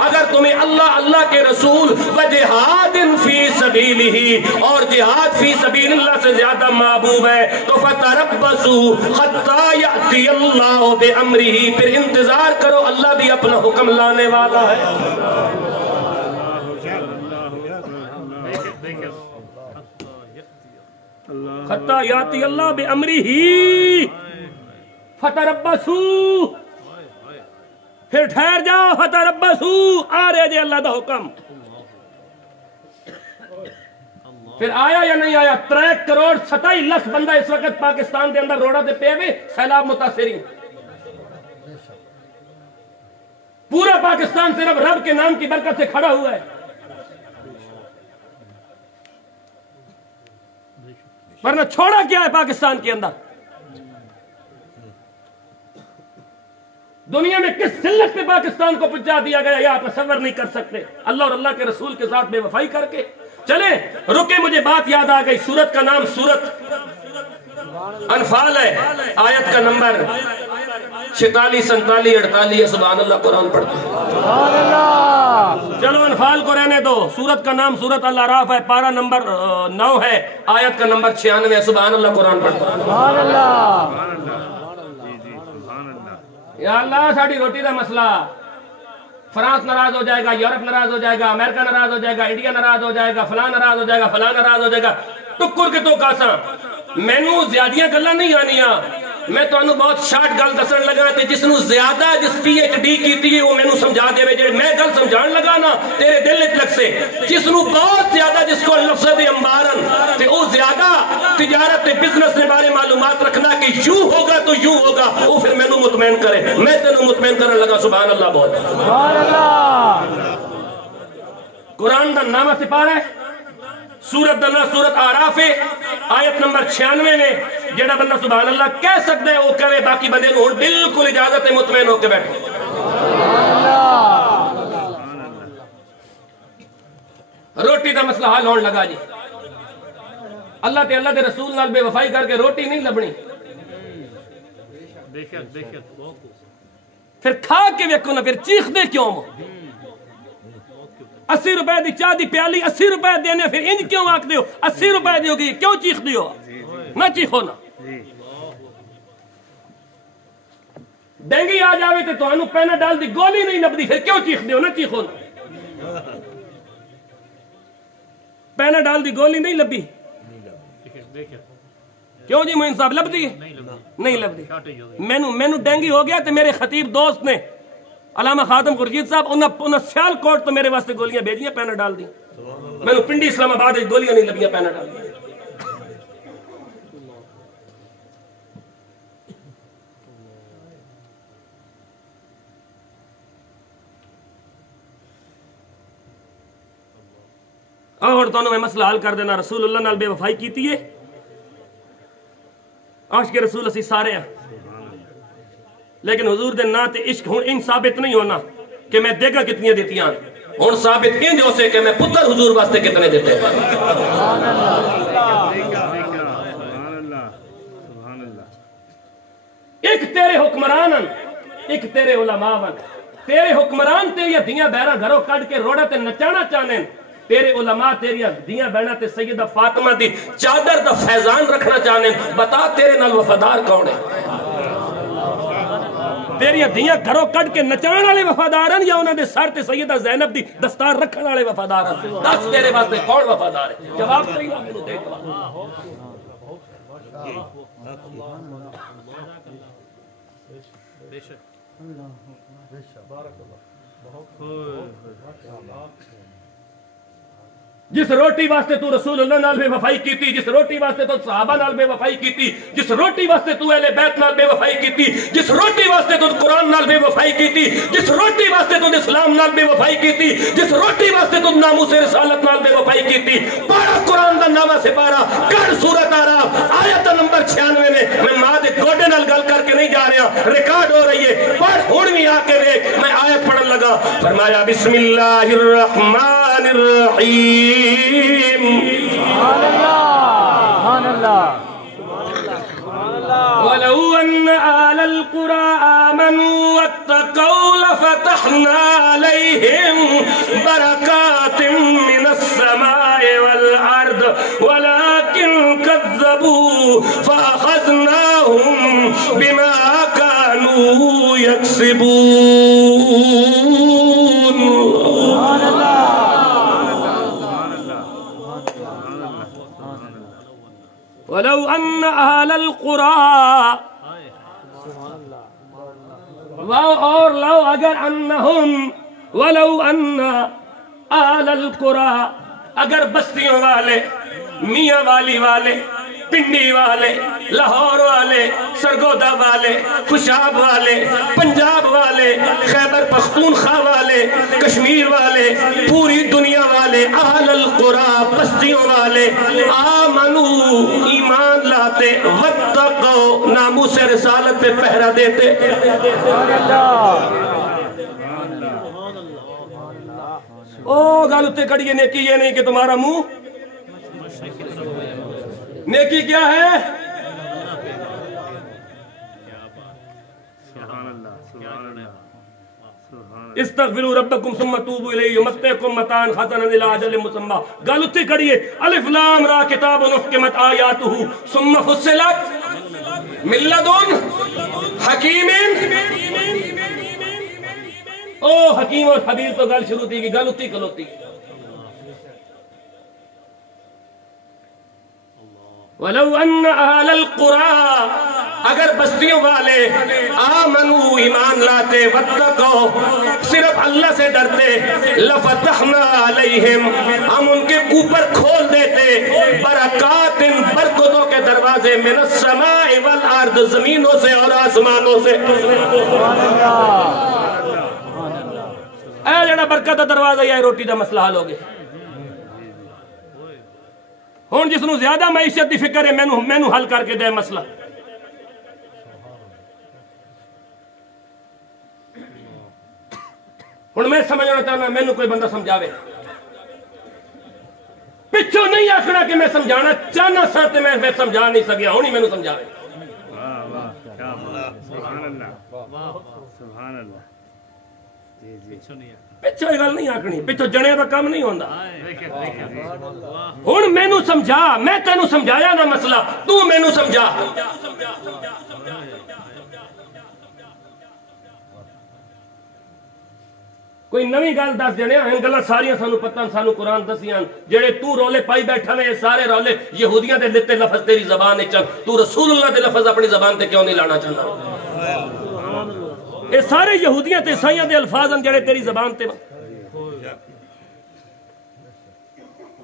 اگر تمہیں اللہ کے رسول وجہاد فی سبیلہ اور جہاد فی سبیل اللہ سے زیادہ محبوب ہے تو فتربصوا حتی یأتی اللہ بامرہ، پھر انتظار کرو، اللہ بھی اپنا حکم لانے والا ہے۔ حتی یاتی اللہ بامرہ فتربصوا، پھر ٹھہر جاؤ، فتربصوا، آ رہے جے اللہ دا حکم۔ پھر آیا یا نہیں آیا؟ 3 کروڑ 27 لاکھ بندہ اس وقت پاکستان دے اندر روڑا دے پے ہوئے سیلاب متاثرین، پورا پاکستان صرف رب کے نام کی برکت سے کھڑا ہوا ہے۔ ورنہ چھوڑا کیا ہے پاکستان کے اندر؟ دنیا میں کس ذلت پہ پاکستان کو پہنچا دیا گیا یہ آپ تصور نہیں کر سکتے، اللہ اور اللہ کے رسول کے ساتھ بے وفائی کر کے۔ چلے رکے، مجھے بات یاد آ گئی، سورت کا نام سورت انفال ہے، آیت کا نمبر 46 47 48 سبحان اللہ، قرآن پڑھتے ہیں۔ چلو انفال کو رہنے دو، سورت کا نام سورت الاعراف ہے، پارہ نمبر 9 ہے، آیت کا نمبر 96 ہے، سبحان اللہ، قرآن پڑھتے ہیں۔ یا اللہ ساڑھی روٹی دا مسئلہ، فرانس ناراض ہو جائے گا، یورپ ناراض ہو جائے گا، امریکہ ناراض ہو جائے گا، انڈیا ناراض ہو جائے گا، فلاں ناراض ہو جائے گا، فلاں ناراض ہو جائے گا، ٹکر کے تو کاساں مینوں زیادیاں گلاں نہیں آنیاں، میں تو انہوں بہت شارٹ گل دسن لگا تے جس نو زیادہ جس پی ایچ ڈی کیتی ہے وہ مینوں سمجھا دے وے، میں گل سمجھان لگا نا تیرے دل وچ لگ سے، جس نو بہت زیادہ جس کو لفظ انبارن تے او زیادہ تجارت تے بزنس کے بارے معلومات رکھنا کہ یوں ہوگا تو یوں ہوگا، وہ پھر مینوں مطمئن کرے، میں تینوں مطمئن کرنے لگا، سبحان اللہ بہت سبحان اللہ۔ قرآن دا نامہ سپارہ ہے، سورت دا نام سورت آراف ہے، آیت نمبر 96 میں جیڑا بندہ سبحان اللہ کہہ سکتا ہے وہ کہے، باقی بندے نوں بالکل اجازت ہے مطمئن ہو کے بیٹھے۔ روٹی دا مسئلہ حل ہون لگا جی، اللہ تے اللہ دے رسول نال بے وفائی کر کے روٹی نہیں لبنی، پھر کھا کے ویکھو نا، پھر چیخ دے کیوں؟ 80 روپے دی چاہ دی پیالی 80 روپے دینے، پھر انج کیوں آکھ دیو 80 روپے دیو گی، کیوں چیخ دیو؟ نہ چیخو نا، ڈینگی آ جاوے تے تو انہوں پینہ ڈال دی گولی نہیں نبدی، پھر کیوں چیخ دیو؟ نہ چیخو نا، پینہ ڈال دی گولی نہیں لبی، کیوں جی موین صاحب لب دی؟ نہیں لب دی۔ مینو ڈینگی ہو گیا تے میرے خطیب دوست نے علامہ خادم خورشید صاحب انہاں سیال کوٹ تو میرے واسطے گولیاں بھیجیاں، پینہ ڈال دی، میں نے پنڈی اسلام آباد گولیاں نہیں لبیاں، پینہ ڈال دی۔ اور تو میں مسئلہ حل کر دینا، رسول اللہ نال بے وفائی کیتی ہے، عاشق رسول اسی سارے ہیں، لیکن حضور دے نا تے عشق ہون ان ثابت نہیں ہونا کہ میں دے گا کتنی دیتی ہیں، ہون ثابت ان جو سے کہ میں پتر حضور واسطے کتنے دیتے ہیں۔ ایک تیرے حکمران، ایک تیرے علماء، تیرے حکمران تیری دیاں بہرہ گھروں کٹ کے روڑا تے نچانا چاہنے، تیرے علماء تیری دیاں بہنا تے سیدہ فاطمہ دی چادر دا فیضان رکھنا چاہنے، بتا تیرے نال وفادار کون ہے؟ تیری دیاں گھروں کٹ کے نچان والے وفادارن یا انہوں نے سر تے سیدہ زینب دی دستار رکھن والے وفادارن؟ دس تیرے واسطے کون وفادار ہے؟ جواب صحیح نہ ملو دے جس روٹی واسطے تو رسول اللہ نال بے وفائی کیتی، جس روٹی واسطے تو صحابہ نال بے وفائی کیتی، جس روٹی واسطے تو اہل بیت نال بے وفائی کیتی، جس روٹی واسطے تو قرآن نال بے وفائی کیتی، جس روٹی واسطے تو اسلام نال بے وفائی کیتی، جس روٹی واسطے تو ناموس رسالت نال بے وفائی کیتی، پڑھا قرآن دا نامہ سپارہ، کر سورت آراف آیت نمبر 96 میں ماں دے گوڈے نال گل کر کے نہیں جا رہا، ریکارڈ ہو رہی ہے، پڑھ ہن بھی آ کے دیکھ، میں آیت پڑھن لگا لگا، فرمایا بسم اللہ الرحمن الرحیم۔ سبحان اللہ وَلَوْ أَنَّ أَهْلَ الْقُرَىٰ آمَنُوا وَاتَّقَوْا لَفَتَحْنَا عَلَيْهِمْ بَرَكَاتٍ مِّنَ السَّمَاءِ وَالْأَرْضِ وَلَٰكِن كَذَّبُوا فَأَخَذْنَاهُم بِمَا كَانُوا يَكْسِبُونَ۔ وَلَوْ أَنَّ أَهْلَ الْقُرَىٰ، اور لو اگر انہم، ولو ان اہل القریٰ، اگر بستیوں والے، میاں والی والے، پنڈی والے، لاہور والے، سرگودا والے، خوشاب والے، پنجاب والے، خیبر پختونخوا والے، کشمیر والے، پوری دنیا والے، اہل القریٰ بستیوں والے، آمنو ایمان لاتے، واتقوا ناموس رسالت پہ پہرا دیتے۔ او گالتے کڑیے نیکی یہ نہیں کہ تمہارا منہ، نیکی کیا ہے؟ استغفروا ربکم ثم توبوا الیہ یمتعکم متاعا حسنا الی اجل مسمى۔ گالتے کڑیے الف لام را کتاب احکمت آیاتہ ثم فصلت من لدن حکیم۔ او حکیم اور خبیر تو گل شروع تھی کہ گالتی کلوتی۔ وَلَوْ أَنَّ أَهْلَ الْقُرَىٰ، اگر بستیوں والے، آمنوا ایمان لاتے، واتقوا صرف اللہ سے ڈرتے، لَفَتَحْنَا عَلَيْهِمْ ہم ان کے اوپر کھول دیتے، برکات برکتوں کے دروازے، من السماء والارض زمینوں سے اور آسمانوں سے۔ اے جڑا برکت دا دروازہ یا روٹی دا مسئلہ حل ہو گئے۔ ہون جس نو زیادہ معیشت دی فکر ہے مینو حل کر کے دے مسئلہ۔ ہون میں سمجھنا چاہنا مینو کوئی بندہ سمجھاوے، پچھو نہیں آکھنا کہ میں سمجھانا چاہنا سا تے میں سمجھا نہیں سکیا، ہونی مینو سمجھاوے۔ پچھو یہ گل نہیں آکھنی، پچھو جنے دا کام نہیں ہوندا۔ ہن مینوں سمجھا، میں تینوں سمجھایا نا مسئلہ، تو مینوں سمجھا۔ کوئی نویں گل دس جنے ہیں گلاں ساریاں سانو پتہ سانو قرآن دسیاں، جڑے تو رولے پائی بیٹھا میں سارے رولے یہودیاں دے لتے لفظ تیری زبان وچ، تو رسول اللہ دے لفظ اپنی زبان تے کیوں نہیں لانا چاہتا؟ یہ سارے یہودیاں تے عیسائیاں دے الفاظ ہیں جڑے تیری زبان تے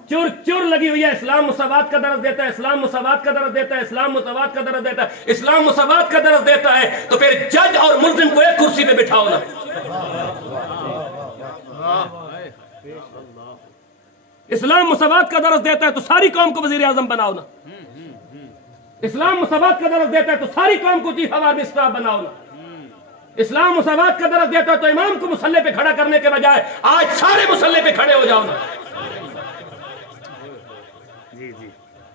چور چور لگی ہوئی ہے۔ اسلام مساوات کا درس دیتا ہے، اسلام مساوات کا درس دیتا ہے، اسلام مساوات کا درس دیتا ہے، اسلام مساوات کا درس دیتا ہے، تو پھر جج اور ملزم کو ایک کرسی پہ بٹھاؤ نا۔ اسلام مساوات کا درس دیتا ہے تو ساری قوم کو وزیر اعظم بناؤ نا۔ اسلام مساوات کا درس دیتا ہے تو ساری قوم کو چیف آف آرمی اسٹاف بناؤ نا۔ اسلام مساوات کا درس دیتا ہے تو امام کو مصلی پہ کھڑا کرنے کے بجائے آج سارے مصلی پہ کھڑے ہو جاؤ نا۔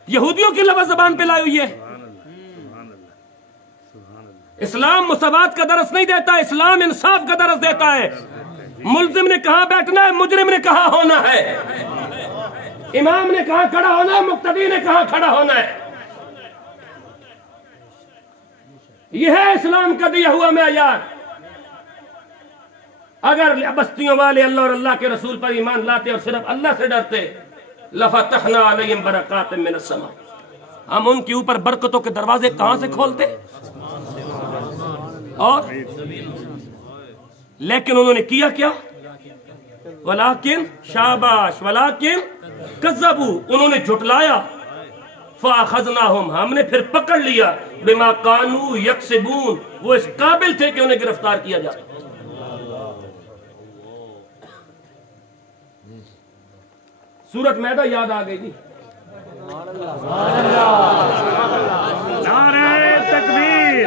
یہودیوں کی لفظ زبان پہ لائی ہوئی ہے۔ اسلام مساوات کا درس نہیں دیتا، اسلام انصاف کا درس دیتا ہے۔ ملزم نے کہاں بیٹھنا ہے، مجرم نے کہاں ہونا ہے، امام نے کہاں کھڑا ہونا ہے، مقتدی نے کہاں کھڑا ہونا ہے۔ یہ ہے اسلام کا دیا ہوا معیار۔ اگر بستیوں والے اللہ اور اللہ کے رسول پر ایمان لاتے اور صرف اللہ سے ڈرتے، لفتحنا علیہم برکات من السماء، ہم ان کے اوپر برکتوں کے دروازے کہاں سے کھولتے؟ اور لیکن انہوں نے کیا کیا؟ ولیکن شاباش، ولیکن کذبوا، انہوں نے جھٹلایا۔ فاخذناہم، ہم نے پھر پکڑ لیا، بما کانوا یکسبون، وہ اس قابل تھے کہ انہیں گرفتار کیا جائے۔ سورت میدہ یاد آ گئی جی۔ نعرہ تکبیر،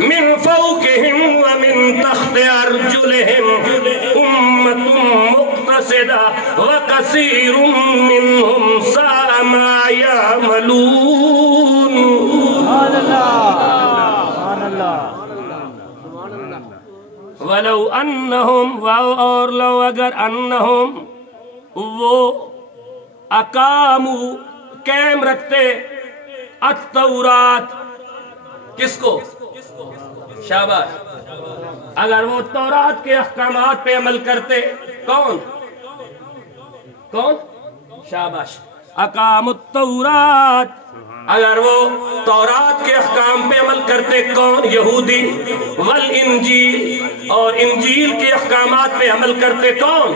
من فوقهم ومن تحت أرجلهم أمة مقتصدة وكثير منهم ساء ما يعملون. سبحان اللہ سبحان اللہ. ولو انہم اور لو اگر انہم وہ اقامو قائم رکھتے التورات کس کو؟ شاباش. اگر وہ تورات کے احکامات پہ عمل کرتے. کون؟ شاباش. اقام التورات اگر وہ تورات کے احکام پہ عمل کرتے. کون؟ یہودی. والانجیل اور انجیل کے احکامات پہ عمل کرتے. کون؟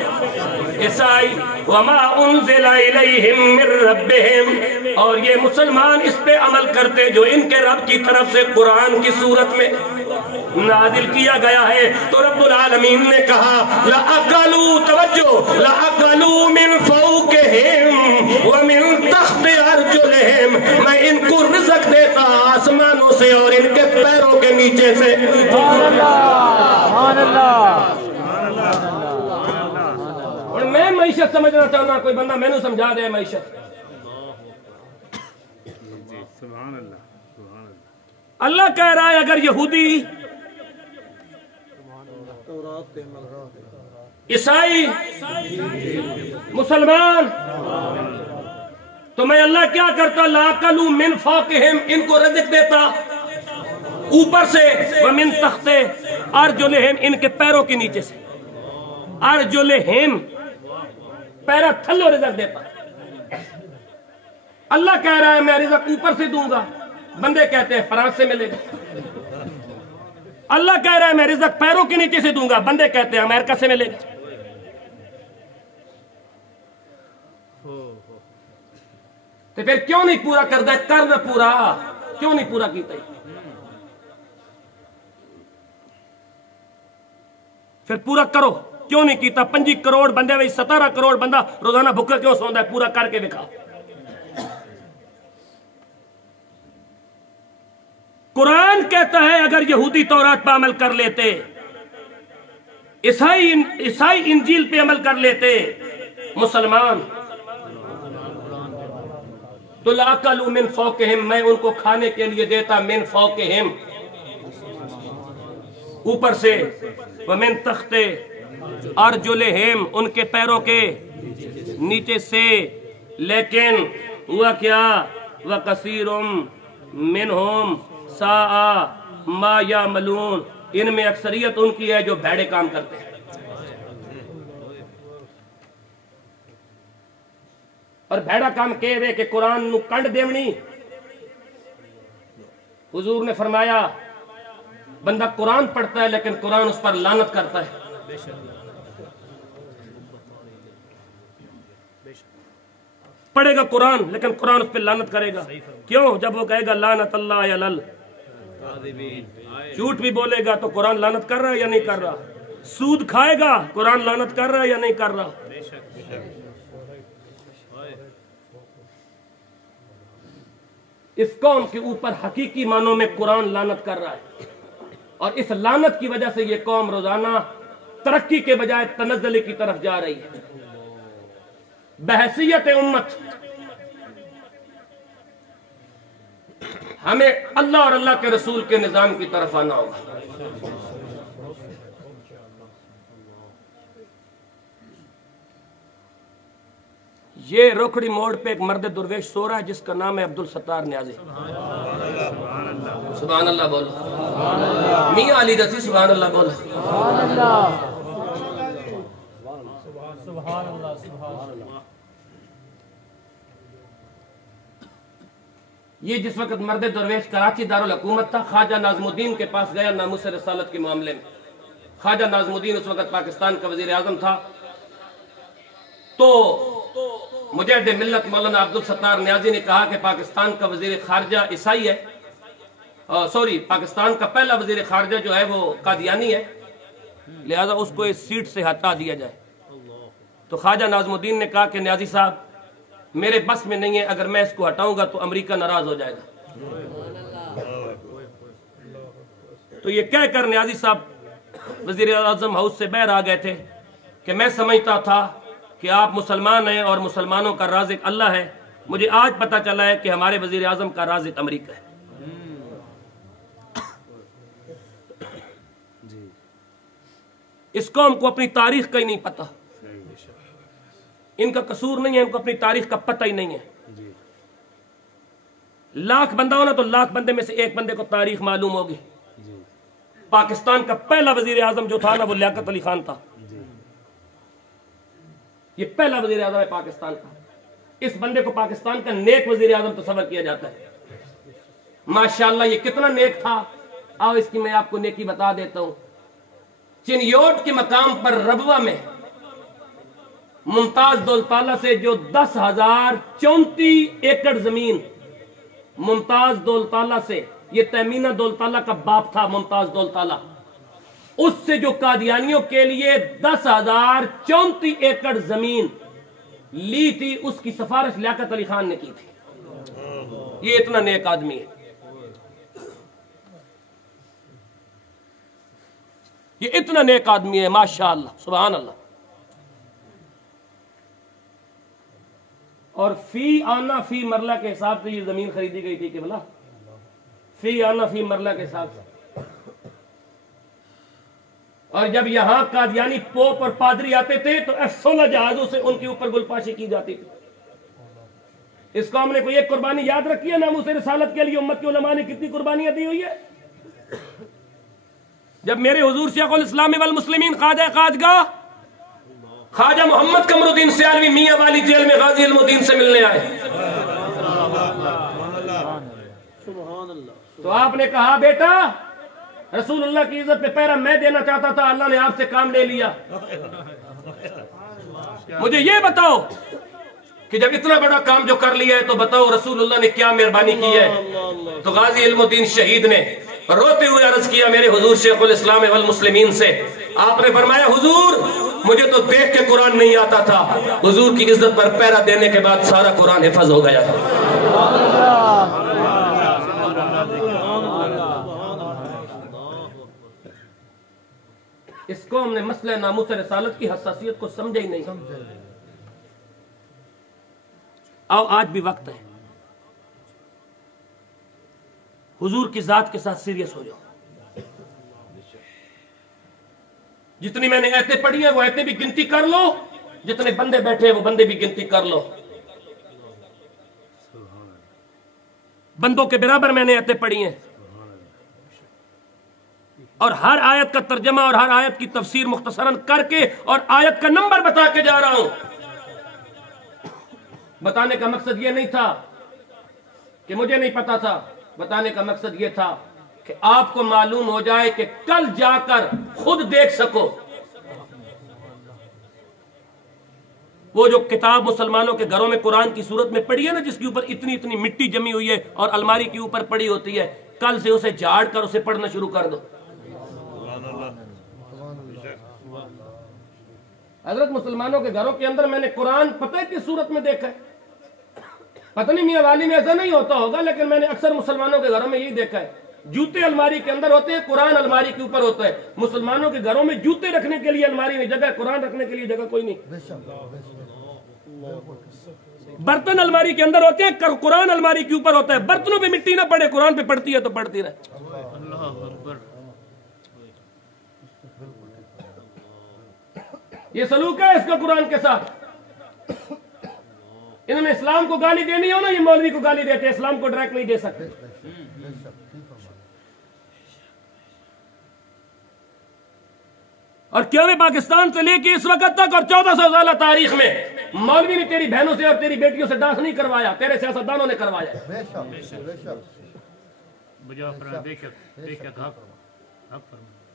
عیسائی. وما انزل الیہم من ربہم اور یہ مسلمان اس پہ عمل کرتے جو ان کے رب کی طرف سے قرآن کی صورت میں نازل کیا گیا ہے. تو رب العالمین نے کہا لَأَكَلُوا توجہ لَأَكَلُوا مِن فَوْقِهِمْ وَمِن تَحْتِ أَرْجُلِهِمْ میں ان کو رزق دیتا آسمانوں سے اور ان کے پیروں کے نیچے سے. سبحان اللہ. اور میں معیشت سمجھنا چاہنا کوئی بندہ میں نے سمجھا دے معیشت. اللہ کہہ رہا ہے اگر یہودی عیسائی مسلمان تو میں اللہ کیا کرتا لَأَكَلُوا مِن فَوْقِهِمْ ان کو رزق دیتا اوپر سے وَمِن تَحْتِ أَرْجُلِهِمْ ان کے پیروں کے نیچے سے. أَرْجُلِهِمْ پیرا تھلو رزق دیتا. اللہ کہہ رہا ہے میں رزق اوپر سے دوں گا. بندے کہتے ہیں فرانس سے ملے گا. اللہ کہہ رہا ہے میں رزق پیروں کے نیچے سے دوں گا. بندے کہتے ہیں امریکہ سے ملے گا. تو پھر کیوں نہیں پورا کرتا ہے؟ کر نہ پورا کیوں نہیں پورا کیتا ہے؟ پھر پورا کرو کیوں نہیں کیتا؟ 25 کروڑ بندے میں 17 کروڑ بندہ روزانہ بھوکا کیوں سوندا ہے؟ پورا کر کے دکھا. قرآن کہتا ہے اگر یہودی تورات پہ عمل کر لیتے عیسائی انجیل پہ عمل کر لیتے مسلمان تو لَأَكَلُوا مِن فَوْقِهِمْ میں ان کو کھانے کے لیے دیتا من فوقہم اوپر سے وَمِن تَحْتِ أَرْجُلِهِمْ ان کے پیروں کے نیچے سے. لیکن ہوا کیا وَكَثِيرٌ مِّنْهُمْ سَاءَ مَا يَعْمَلُونَ ان میں اکثریت ان کی ہے جو بھیڑے کام کرتے ہیں. اور بھیڑا کام کہے دے کہ قرآن نو کنڈ دیونی. حضور نے فرمایا بندہ قرآن پڑھتا ہے لیکن قرآن اس پر لعنت کرتا ہے. پڑھے گا قرآن لیکن قرآن اس پہ لعنت کرے گا. کیوں؟ جب وہ کہے گا لعنت اللہ علی جھوٹ بھی بولے گا تو قرآن لعنت کر رہا ہے یا نہیں کر رہا؟ سود کھائے گا قرآن لعنت کر رہا ہے یا نہیں کر رہا؟ اس قوم کے اوپر حقیقی معنوں میں قرآن لعنت کر رہا ہے اور اس لعنت کی وجہ سے یہ قوم روزانہ ترقی کے بجائے تنزلی کی طرف جا رہی ہے. بحیثیت امت ہمیں اللہ اور اللہ کے رسول کے نظام کی طرف آنا ہوگا. یہ روکڑی موڑ پہ ایک مرد درویش سو رہا ہے جس کا نام ہے عبدالستار نیازی. سبحان اللہ بولو. میاں علی رضی سبحان اللہ بولو. یہ جس وقت مرد درویش کراچی دارالحکومت تھا خواجہ ناظم الدین کے پاس گیا ناموس رسالت کے معاملے میں. خواجہ ناظم الدین اس وقت پاکستان کا وزیر اعظم تھا. تو مجاہد ملت مولانا عبدالستار نیازی نے کہا کہ پاکستان کا وزیر خارجہ عیسائی ہے. پاکستان کا پہلا وزیر خارجہ جو ہے وہ قادیانی ہے لہذا اس کو اس سیٹ سے ہٹا دیا جائے. تو خواجہ ناظم الدین نے کہا کہ نیازی صاحب میرے بس میں نہیں ہے اگر میں اس کو ہٹاؤں گا تو امریکہ ناراض ہو جائے گا. تو یہ کہہ کر نیازی صاحب وزیر اعظم ہاؤس سے باہر آ گئے تھے کہ میں سمجھتا تھا کہ آپ مسلمان ہیں اور مسلمانوں کا رازق اللہ ہے، مجھے آج پتہ چلا ہے کہ ہمارے وزیر اعظم کا رازق امریکہ ہے۔ اس قوم کو اپنی تاریخ کا ہی نہیں پتہ، ان کا قصور نہیں ہے، ان کو اپنی تاریخ کا پتہ ہی نہیں ہے۔ لاکھ بندہ ہونا تو لاکھ بندے میں سے ایک بندے کو تاریخ معلوم ہوگی۔ پاکستان کا پہلا وزیر اعظم جو تھا نا وہ لیاقت علی خان تھا، یہ پہلا وزیر اعظم ہے پاکستان کا۔ اس بندے کو پاکستان کا نیک وزیر اعظم تصور کیا جاتا ہے۔ ماشاءاللہ یہ کتنا نیک تھا، آؤ اس کی میں آپ کو نیکی بتا دیتا ہوں۔ چنیوٹ کے مقام پر ربوہ میں ممتاز دولتالہ سے جو 10,034 ایکڑ زمین ممتاز دولتالہ سے، یہ تیمینہ دولتالہ کا باپ تھا ممتاز دولتالہ، اس سے جو قادیانیوں کے لیے 10,034 ایکڑ زمین لی تھی، اس کی سفارش لیاقت علی خان نے کی تھی۔ یہ اتنا نیک آدمی ہے، یہ اتنا نیک آدمی ہے، ماشاءاللہ سبحان اللہ۔ اور فی آنا فی مرلہ کے حساب سے یہ زمین خریدی گئی تھی کہ بلا فی آنا فی مرلہ کے حساب سے۔ اور جب یہاں قادیانی پوپ اور پادری آتے تھے تو F-16 جہازوں سے ان کے اوپر گلپاشی کی جاتی تھی۔ اس قوم نے کوئی ایک قربانی یاد رکھی ہے ناموس رسالت کے لیے؟ امت کے علماء نے کتنی قربانیاں دی ہوئی ہے۔ جب میرے حضور شیخ الاسلام والمسلمین خواجہ خواجگاہ خواجہ محمد قمر الدین سیالوی میاں والی جیل میں غازی علم الدین سے ملنے آئے تو آپ نے کہا بیٹا رسول اللہ کی عزت پہ پیرا میں دینا چاہتا تھا، اللہ نے آپ سے کام لے لیا، مجھے یہ بتاؤ کہ جب اتنا بڑا کام جو کر لیا ہے تو بتاؤ رسول اللہ نے کیا مہربانی کی ہے۔ تو غازی علم الدین شہید نے روتے ہوئے عرض کیا میرے حضور شیخ الاسلام والمسلمین سے، آپ نے فرمایا حضور مجھے تو دیکھ کے قرآن نہیں آتا تھا، حضور کی عزت پر پیرا دینے کے بعد سارا قرآن حفظ ہو گیا۔ اس قوم نے مسئلہ ناموس رسالت کی حساسیت کو سمجھا ہی نہیں۔ آؤ آج بھی وقت ہے، حضور کی ذات کے ساتھ سیریس ہو جاؤ۔ جتنی میں نے ایتیں پڑھی ہیں وہ ایتیں بھی گنتی کر لو، جتنے بندے بیٹھے ہیں وہ بندے بھی گنتی کر لو، بندوں کے برابر میں نے ایتیں پڑھی ہیں، اور ہر آیت کا ترجمہ اور ہر آیت کی تفسیر مختصراً کر کے اور آیت کا نمبر بتا کے جا رہا ہوں۔ بتانے کا مقصد یہ نہیں تھا کہ مجھے نہیں پتا تھا، بتانے کا مقصد یہ تھا کہ آپ کو معلوم ہو جائے کہ کل جا کر خود دیکھ سکو وہ جو کتاب مسلمانوں کے گھروں میں قرآن کی صورت میں پڑی ہے نا، جس کے اوپر اتنی اتنی مٹی جمی ہوئی ہے اور الماری کے اوپر پڑی ہوتی ہے، کل سے اسے جھاڑ کر اسے پڑھنا شروع کر دو۔ حضرت مسلمانوں کے گھروں کے اندر میں نے قرآن پتہ ہے کس صورت میں دیکھا ہے، پتہ نہیں میاں والی میں ایسا نہیں ہوتا ہوگا، لیکن میں نے اکثر مسلمانوں کے گھروں میں یہی دیکھا ہے، جوتے الماری کے اندر ہوتے ہیں، قرآن الماری کے اوپر ہوتا ہے۔ مسلمانوں کے گھروں میں جوتے رکھنے کے لیے الماری میں جگہ، قرآن رکھنے کے لیے جگہ کوئی نہیں۔ برتن الماری کے اندر ہوتے ہیں، قرآن الماری کے اوپر ہوتا ہے۔ برتنوں پہ مٹی نہ پڑے، قرآن پہ پڑتی ہے تو پڑتی رہے۔ یہ سلوک ہے اس کا قرآن کے ساتھ۔ انہوں نے اسلام کو گالی دینی ہو نا، یہ مولوی کو گالی دیتے، اسلام کو ڈائریکٹ نہیں دے سکتے۔ اور قیام پاکستان سے لے کے اس وقت تک اور 1400 سالہ تاریخ میں مولوی نے تیری بہنوں سے اور تیری بیٹیوں سے ڈانس نہیں کروایا، تیرے سیاستدانوں نے کروایا۔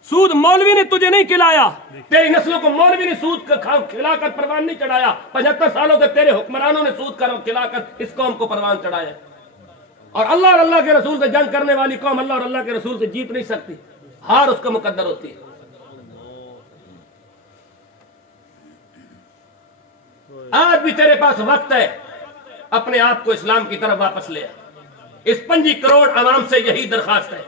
سود مولوی نے تجھے نہیں کھلایا، تیری نسلوں کو مولوی نے سود کھلا کر پروان نہیں چڑھایا۔ 75 سالوں سے تیرے حکمرانوں نے سود کھلا کر اس قوم کو پروان چڑھایا۔ اور اللہ اور اللہ کے رسول سے جنگ کرنے والی قوم اللہ اور اللہ کے رسول سے جیت نہیں سکتی، ہار اس کا مقدر ہوتی ہے۔ آج بھی تیرے پاس وقت ہے، اپنے آپ کو اسلام کی طرف واپس لے۔ اس 25 کروڑ عوام سے یہی درخواست ہے،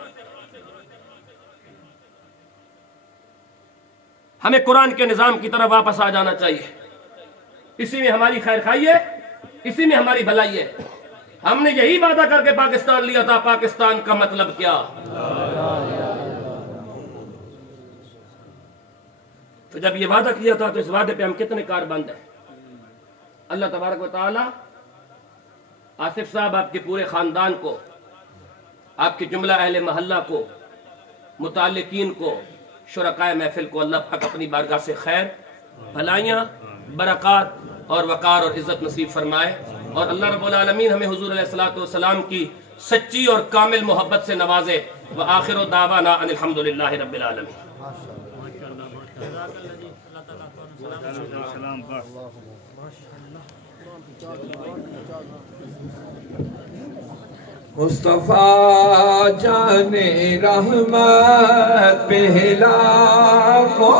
ہمیں قرآن کے نظام کی طرف واپس آ جانا چاہیے. اسی میں ہماری خیر خواہی ہے, اسی میں ہماری بھلائی ہے. ہم نے یہی وعدہ کر کے پاکستان لیا تھا. پاکستان کا مطلب کیا؟ تو جب یہ وعدہ کیا تھا تو اس وعدے پہ ہم کتنے کاربند ہیں؟ اللہ تبارک و تعالی آصف صاحب آپ کے پورے خاندان کو, آپ کے جملہ اہل محلہ کو, متعلقین کو, شرکائے محفل کو اللہ پاک اپنی بارگاہ سے خیر, بھلائیاں, برکات اور وقار اور عزت نصیب فرمائے. اور اللہ رب العالمین ہمیں حضور علیہ الصلوۃ والسلام کی سچی اور کامل محبت سے نوازے. وآخر دعوانا ان الحمدللہ رب العالمین. مصطفیٰ جان رحمت پہلا کو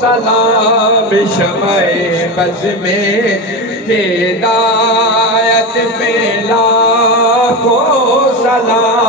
سلام, شمع بز میں ہدایت پہلا کو سلام.